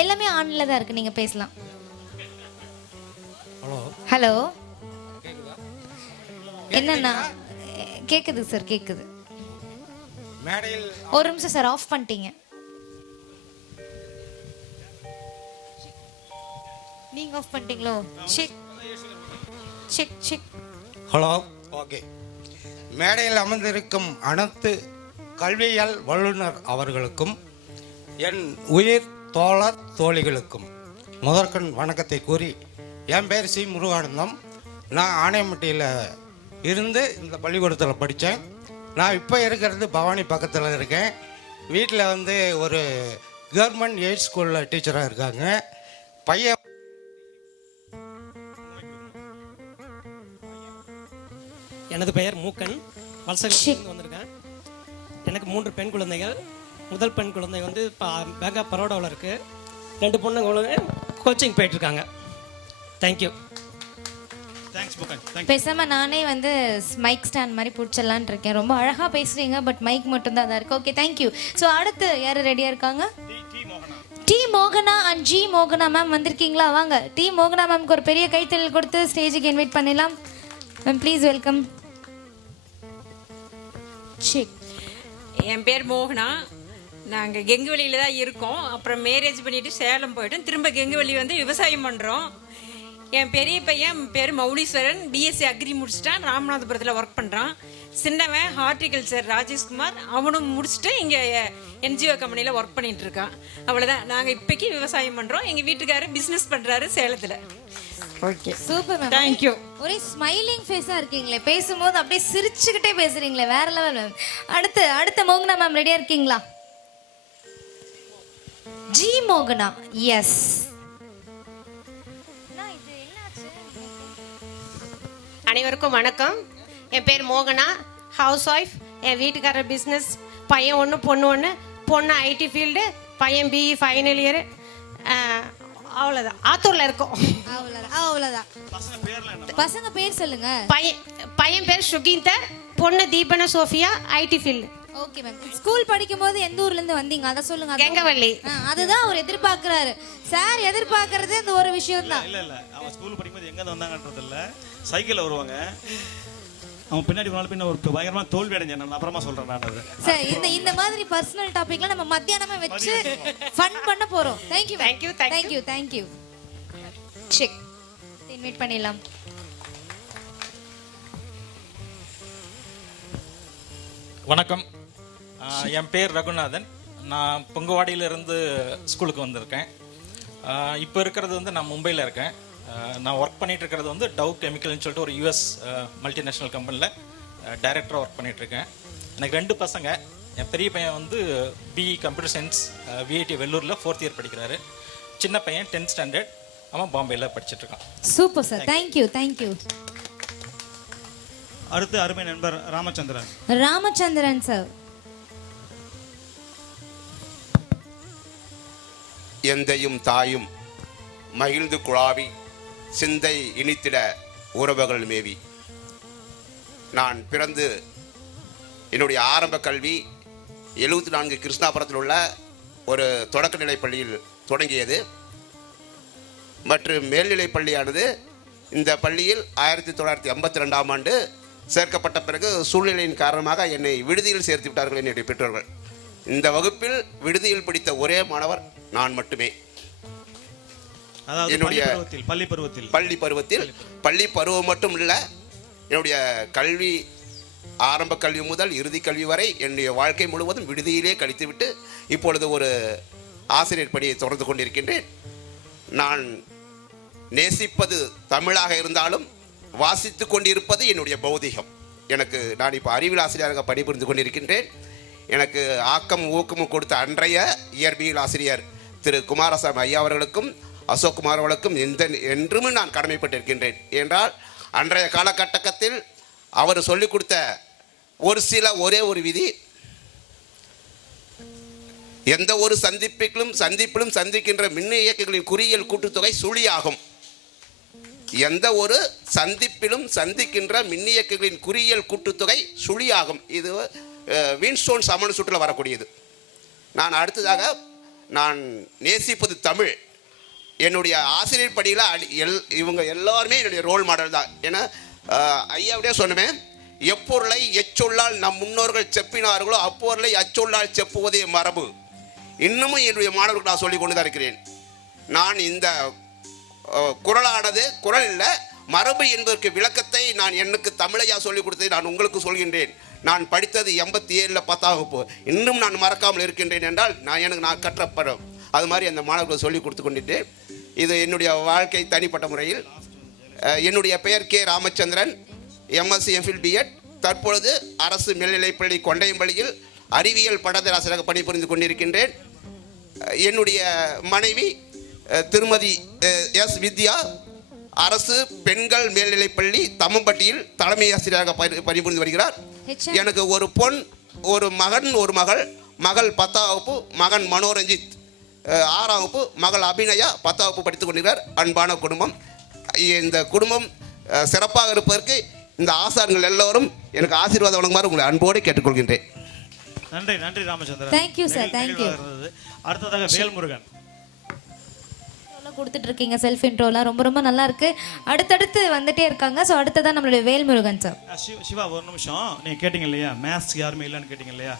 எல்லாமே ஆன்ல தான் இருக்கு, நீங்கள் பேசலாம். ஹலோ, என்னண்ணா? கேக்குது சார், கேக்குது. ஒரு நிமிஷம் சார், ஆஃப் பண்ணிட்டீங்க. நீங்க ஆஃப் பண்ணிட்டீங்களோ? செக். Hello, okay. மேடையில் அமர்ந்திருக்கும் அனைத்து கல்வியியல் வல்லுநர் அவர்களுக்கும் என் உயிர் தோழர் தோழிகளுக்கும் முதற்கண் வணக்கத்தை கூறி, என் பேர் சி முருகானந்தம். நான் ஆணையம்பட்டியில் இருந்து இந்த பள்ளிக்கூடத்தில் படித்தேன். நான் இப்போ இருக்கிறது பவானி பக்கத்தில் இருக்கேன். வீட்டில் வந்து ஒரு கவர்மெண்ட் எய்ட் ஸ்கூலில் டீச்சராக இருக்காங்க. பையன் எனது பெயர் மூக்கன், வலசகத்திலிருந்து வந்திருக்கேன். எனக்கு 3 பெண் குழந்தைகள். முதல் பெண் குழந்தை வந்து இப்போ பேங்க் ஆஃப் பரோடாவில் இருக்குது. 2 பொண்ணுங்க கோச்சிங் போயிட்டுருக்காங்க. தேங்க்யூ. தேங்க்ஸ் புக்கன். பேசாம நானே வந்து மைக் ஸ்டாண்ட் மாதிரி பிடிச்சிடலான் இருக்கேன். ரொம்ப அழகாக பேசுகிறீங்க, பட் மைக் மட்டும்தான் தான் இருக்குது. Okay, thank you. ஸோ அடுத்து யார் ரெடியாக இருக்காங்க? டி மோகனா அண்ட் ஜி மோகனா மேம் வந்திருக்கீங்களா? வாங்க. டி மோகனா மேம்க்கு ஒரு பெரிய கைத்தறல் கொடுத்து ஸ்டேஜுக்கு இன்வைட் பண்ணிடலாம். Ma'am please welcome. என் பேர் மோகனா. நாங்கள் கெங்குவெளியில் தான் இருக்கோம். அப்புறம் மேரேஜ் பண்ணிவிட்டு சேலம் போயிட்டோம். திரும்ப கெங்குவெளி வந்து விவசாயம் பண்ணுறோம். என் பெரிய பையன் பேர் மௌலீஸ்வரன், பிஎஸ்சி அக்ரி முடிச்சுட்டான், ராமநாதபுரத்தில் ஒர்க் பண்ணுறான். சின்னவன் ஹார்டிகல்ச்சர் ராஜேஷ்குமார், அவனும் முடிச்சுட்டு இங்கே என்ஜிஓ கம்பெனியில் ஒர்க் பண்ணிட்டு இருக்கான். அவ்வளோதான். நாங்கள் இப்போக்கி விவசாயம் பண்ணுறோம். எங்கள் வீட்டுக்காரர் பிஸ்னஸ் பண்ணுறாரு சேலத்தில். Okay, super ma'am. தேங்க்யூ. ஒரே ஸ்மைலிங் ஃபேஸாக இருக்கீங்களே, பேசும்போது அப்படியே சிரிச்சுக்கிட்டே பேசுகிறீங்களே, வேற லெவல் மேம். அடுத்த மோகனா மேம் ரெடியாக இருக்கீங்களா? ஜி மோகனா. எஸ். அனைவருக்கும் வணக்கம். என் பேர் மோகனா, ஹவுஸ் ஒய்ஃப். என் வீட்டுக்காரர் பிஸ்னஸ். பையன் 1 பொண்ணு 1. பொண்ணு ஐடி ஃபீல்டு, பையன் பிஇ ஃபைனல் இயர். அவ்வளோதான். ஆத்தூரில் இருக்கோம். அவ்வளோதான். பசங்க பேர் சொல்லுங்க. பையன் பேர் சுகீந்தர், பொண்ணு Deepana Sophia, IT field. Okay ma'am. School படிக்கும்போது எந்த ஊர்ல இருந்து வந்தீங்க அதை சொல்லுங்க. கெங்கவள்ளி. அதுதான் அவர் எதிர்பார்க்கிறாரு. சார் எதிர்பார்க்கறது இந்த ஒரு விஷயம் தான். இல்ல அவன் ஸ்கூல் படிக்கும்போது எங்க வந்தாங்கன்றது இல்ல, சைக்கிள்ல வருவாங்க. அவன் பின்னாடி பின்ன ஒரு பயங்கரமா தோல்வி அடைஞ்சேன். நான் அப்புறமா சொல்றேன். நான் அது சார் இந்த மாதிரி பர்சனல் டாபிக்லாம் நம்ம மத்தியானமா வச்சு ஃபன் பண்ண போறோம். Thank you thank you. செக் இன்வைட் பண்ணிடலாம். வணக்கம். என் பேர் ரகுநாதன். நான் பொங்குவாடியிலிருந்து ஸ்கூலுக்கு வந்திருக்கேன். இப்போ இருக்கிறது வந்து நான் மும்பையில் இருக்கேன். நான் ஒர்க் பண்ணிட்டு இருக்கிறது வந்து டவ் கெமிக்கல்னு சொல்லிட்டு ஒரு யூஎஸ் மல்டிநேஷ்னல் கம்பெனியில் டைரக்டராக ஒர்க் பண்ணிகிட்ருக்கேன். எனக்கு 2 பசங்க. என் பெரிய பையன் வந்து பிஇ கம்ப்யூட்டர் சயின்ஸ் விஐடி வெள்ளூரில் 4th இயர் படிக்கிறாரு. சின்ன பையன் 10th ஸ்டாண்டர்ட், அவன் பாம்பேயில் படிச்சுட்ருக்கான். Super sir. தேங்க்யூ. அடுத்து அருமை நண்பர் ராமச்சந்திரன் சார். எந்தையும் தாயும் மகிழ்ந்து குழாவி சிந்தை இனித்திட உறவுகள் மேவி. நான் பிறந்து என்னுடைய ஆரம்ப கல்வி 74 கிருஷ்ணாபுரத்தில் உள்ள ஒரு தொடக்கநிலை பள்ளியில் தொடங்கியது. மற்றும் மேல்நிலைப் பள்ளியானது இந்த பள்ளியில் 1982ஆம் ஆண்டு சேர்க்கப்பட்ட பிறகு சூழ்நிலையின் காரணமாக என்னை விடுதியில் சேர்த்து விட்டார்கள் என்னுடைய பெற்றோர்கள். இந்த வகுப்பில் விடுதியில் படித்த ஒரே மாணவர் நான் மட்டுமே. என்னுடைய பள்ளி பருவம் மட்டும் இல்லை, என்னுடைய கல்வி ஆரம்ப கல்வி முதல் இறுதி கல்வி வரை என்னுடைய வாழ்க்கை முழுவதும் விடுதியிலே கழித்துவிட்டு இப்பொழுது ஒரு ஆசிரியர் பணியை தொடர்ந்து கொண்டிருக்கின்றேன். நான் நேசிப்பது தமிழாக இருந்தாலும் வாசித்து கொண்டிருப்பது என்னுடைய பௌதிகம். நான் இப்போ அறிவியல் ஆசிரியராக பணிபுரிந்து கொண்டிருக்கின்றேன். எனக்கு ஆக்கம் ஊக்கமும் கொடுத்த அன்றைய இயற்பியல் ஆசிரியர் திரு குமாரசாமி ஐயா அவர்களுக்கும் அசோக் குமார் அவர்களுக்கும் என்றும் நான் கடமைப்பட்டிருக்கின்றேன். என்றால் அன்றைய காலகட்டத்தில் அவர் சொல்லிக் கொடுத்த ஒரே ஒரு விதி, எந்த ஒரு சந்திப்பிலும் சந்திக்கின்ற மின் இயக்கிகளின் குறியியல் கூட்டுத்தொகை சுழியாகும். எந்த ஒரு சந்திப்பிலும் சந்திக்கின்ற மின்னியக்குகளின் குறியியல் கூட்டுத்தொகை சுழியாகும். இது வின்ஸ்டோன் சமன் சுற்றில் வரக்கூடியது. நான் அடுத்ததாக நான் நேசிப்பது தமிழ். என்னுடைய ஆசிரியர் பணியில் இவங்க எல்லாருமே என்னுடைய ரோல் மாடல் தான். ஏன்னா ஐயாவுடைய சொன்னேன், எப்பொருளை எச்சொல்லால் நம் முன்னோர்கள் செப்பினார்களோ அப்பொருளை அச்சொல்லால் செப்புவதே மரபு. இன்னமும் என்னுடைய மாணவர்களுக்கு நான் சொல்லிக் கொண்டு தான் இருக்கிறேன். நான் இந்த குறளானது குறள் இல்லை, மரபு என்பதற்கு விளக்கத்தை நான் எனக்கு தமிழையா சொல்லிக் கொடுத்ததை நான் உங்களுக்கு சொல்கின்றேன். நான் படித்தது 87 10ஆம் வகுப்பு. இன்னும் நான் மறக்காமல் இருக்கின்றேன் என்றால் நான் கற்றப்படும். அது மாதிரி அந்த மாணவர்கள் சொல்லிக் கொடுத்து கொண்டுட்டேன். இது என்னுடைய வாழ்க்கை தனிப்பட்ட முறையில். என்னுடைய பெயர் K Ramachandran, MSc MPhil BEd. தற்பொழுது அரசு மேல்நிலைப்பள்ளி கொண்டையம்பள்ளியில் அறிவியல் பட்டதாரியாக பணிபுரிந்து கொண்டிருக்கின்றேன். என்னுடைய மனைவி திருமதி எஸ் வித்யா, அரசு பெண்கள் மேல்நிலைப்பள்ளி தம்மம்பட்டியில் தலைமை ஆசிரியராக பணிபுரிந்து வருகிறார். எனக்கு ஒரு பொன், ஒரு மகன், ஒரு மகள். மகள் 10ஆம் வகுப்பு, மகன் மனோரஞ்சித் 6ஆம் வகுப்பு, மகள் அபிநயா 10ஆம் வகுப்பு படித்துக் கொண்டிருக்கிறார். அன்பான குடும்பம். இந்த குடும்பம் சிறப்பாக இருப்பதற்கு இந்த ஆசான்கள் எல்லோரும் எனக்கு ஆசீர்வாதம் வழங்குமாறு உங்களை அன்போடு கேட்டுக்கொள்கின்றேன். நன்றி நன்றி ராமச்சந்திரன். Thank you sir, thank you. அடுத்ததாக வேல்முருகன் கொடுத்துட்டு இருக்கீங்க. செல்ஃப் இன்ட்ரோலாம் ரொம்ப ரொம்ப நல்லா இருக்கு. அடுத்தடுத்து வந்துட்டே இருக்காங்க. ஸோ அடுத்ததான் நம்மளுடைய வேல்முருகன் சார். சிவா ஒரு நிமிஷம், நீங்க கேட்டீங்க இல்லையா மேத்ஸ் யாருமே இல்லைன்னு கேட்டீங்க இல்லையா?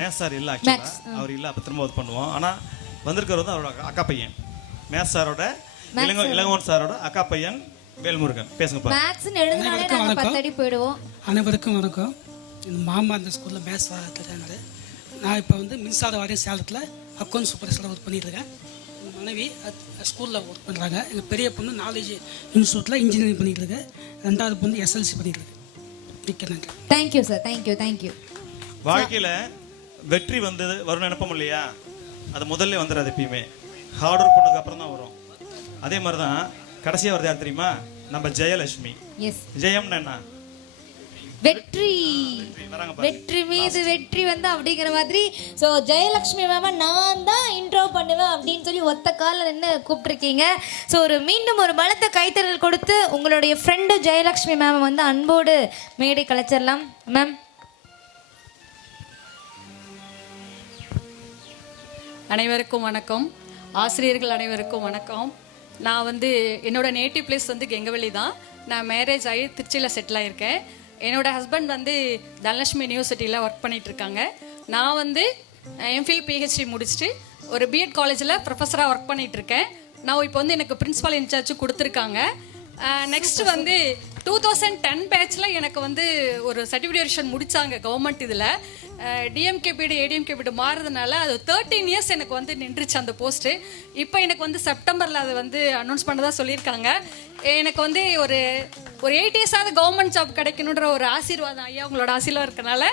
மேத்ஸ் சார் இல்லை, ஆக்சுவலாக அவர் இல்லை. அப்போ திரும்ப ஒர்க் பண்ணுவோம். ஆனால் வந்திருக்கிறது வந்து அவரோட அக்கா பையன், மேத்ஸ் சாரோட இளங்கோவன் சாரோட அக்கா பையன் வேல்முருகன். பேசுங்க. மேத்ஸ்னு எழுதினாலே நாங்க 10 அடி போயிடுவோம். அனைவருக்கும் வணக்கம். இந்த மாமா அந்த ஸ்கூலில் மேத்ஸ் வாரத்தில் நான் இப்போ வந்து மின்சார வாரியம் சேலத்தில் அக்கௌண்ட் சூப்பர்வைசராக ஒர்க் பண்ணிட்டுருக்கேன். எங்கள் மனைவி ஸ்கூலில் ஒர்க் பண்ணுறாங்க. எங்கள் பெரிய பொண்ணு நாலேஜ் இன்ஸ்டியூட்டில் இன்ஜினியரிங் பண்ணிட்டு இருக்கு. 2வது பொண்ணு SLC பண்ணிட்டு இருக்கு. மிக்க நன்றி. Thank you sir, thank you, thank you. வாழ்க்கையில் வெற்றி வந்து வரும் நினைப்போம் இல்லையா? அது முதல்ல வந்துடாது. எப்பயுமே ஹார்ட் ஒர்க் பண்ணதுக்கு அப்புறம் தான் வரும். அதே மாதிரி தான் கடைசியாக வருது யார் தெரியுமா? நம்ம ஜெயலட்சுமி. ஜெயம்னா என்ன? வெற்றி. வெற்றி மீது வெற்றி வந்து அப்படிங்கிற மாதிரி. ஸோ ஜெயலட்சுமி மேம நான் தான் இன்ட்ரோ பண்ணுவேன் அப்படின்னு சொல்லி ஒத்த காலில் நின்று கூப்பிட்டுருக்கீங்க. ஸோ மீண்டும் ஒரு பலத்த கைத்தறல் கொடுத்து உங்களுடைய ஃப்ரெண்டு ஜெயலட்சுமி மேம் வந்து அன்போடு மேடை கலைச்சிடலாம். மேம். அனைவருக்கும் வணக்கம். ஆசிரியர்கள் அனைவருக்கும் வணக்கம். நான் வந்து என்னோட நேட்டிவ் பிளேஸ் வந்து கெங்கவெளி தான். நான் மேரேஜ் ஆகி திருச்சியில் செட்டில் ஆகியிருக்கேன். என்னோட ஹஸ்பண்ட் வந்து தனலட்சுமி யூனிவர்சிட்டியில் ஒர்க் பண்ணிட்டு இருக்காங்க. நான் வந்து எம்ஃபில் PhD முடிச்சுட்டு ஒரு பிஎட் காலேஜில் ப்ரொஃபஸராக ஒர்க் பண்ணிட்டு இருக்கேன். நான் இப்போ வந்து எனக்கு பிரின்சிபல் இன்சார்ஜ் கொடுத்துருக்காங்க. நெக்ஸ்ட் வந்து 2010 பேட்சில் எனக்கு வந்து ஒரு சர்டிஃபிகேஷன் முடித்தாங்க கவர்மெண்ட். இதில் டிஎம்கேபிடு ஏடிஎம்கேபிடு மாறுறதுனால அது 13 இயர்ஸ் எனக்கு வந்து நின்றுச்சு அந்த போஸ்ட்டு. இப்போ எனக்கு வந்து செப்டம்பரில் அது வந்து அனௌன்ஸ் பண்ணதாக சொல்லியிருக்காங்க. எனக்கு வந்து ஒரு 8 இயர்ஸாவது கவர்மெண்ட் ஜாப் கிடைக்கணுன்ற ஒரு ஆசீர்வாதம் ஐயா உங்களோட ஆசீர்வாதம் இருக்கனால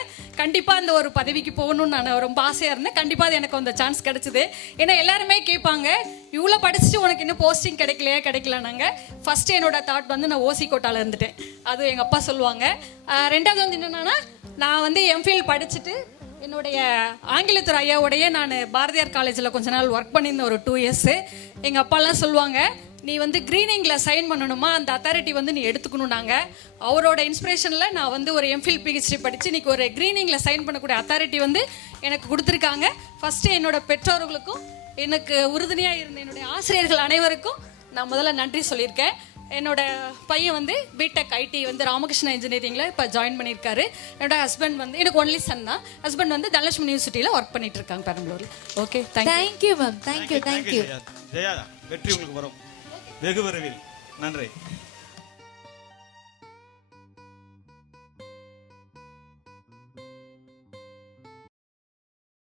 கண்டிப்பாக அந்த ஒரு பதவிக்கு போகணும்னு நான் ரொம்ப ஆசையாக இருந்தேன். கண்டிப்பாக அது எனக்கு அந்த சான்ஸ் கிடைச்சிது. ஏன்னா எல்லாருமே கேட்பாங்க, இவ்வளோ படிச்சுட்டு உனக்கு இன்னும் போஸ்டிங் கிடைக்கலனாங்க. ஃபர்ஸ்ட் என்னோட தாட் வந்து நான் ஓசி கோட்டாவில் இருந்துட்டேன். அது எங்கள் அப்பா சொல்லுவாங்க. 2வது வந்து என்னென்னா, நான் வந்து எம்ஃபில் படிச்சுட்டு என்னுடைய ஆங்கிலத்துறை ஐயாவுடைய நான் பாரதியார் காலேஜில் கொஞ்ச நாள் ஒர்க் பண்ணியிருந்தேன் ஒரு 2 இயர்ஸு. எங்கள் அப்பாலாம் சொல்லுவாங்க, நீ வந்து க்ரீனிங்கில் சைன் பண்ணணுமா, அந்த அத்தாரிட்டி வந்து நீ எடுத்துக்கணும்னாங்க. அவரோட இன்ஸ்பிரேஷனில் நான் வந்து ஒரு எம்ஃபில் PhD படித்து இன்றைக்கி ஒரு க்ரீனிங்கில் சைன் பண்ணக்கூடிய அத்தாரிட்டி வந்து எனக்கு கொடுத்துருக்காங்க. ஃபஸ்ட்டு என்னோட பெற்றோர்களுக்கும் எனக்கு உறுதுணையாக இருந்த என்னுடைய ஆசிரியர்கள் அனைவருக்கும் நான் முதல்ல நன்றி சொல்லியிருக்கேன். என்னோட பையன் வந்து பிடெக் ஐடி வந்து ராமகிருஷ்ணா இன்ஜினியரிங்கில் இப்போ ஜாயின் பண்ணியிருக்காரு. என்னோட ஹஸ்பண்ட் வந்து எனக்கு ஒன்லி சன் தான். ஹஸ்பண்ட் வந்து தனலட்சுமி யூனிவர்சிட்டியில் ஒர்க் பண்ணிட்டு இருக்காங்க பெரம்பலூரில். Okay, thank you ma'am. Thank you, thank you. Jaya, வெற்றி உங்களுக்கு வரும் வெகு விரைவில். நன்றி.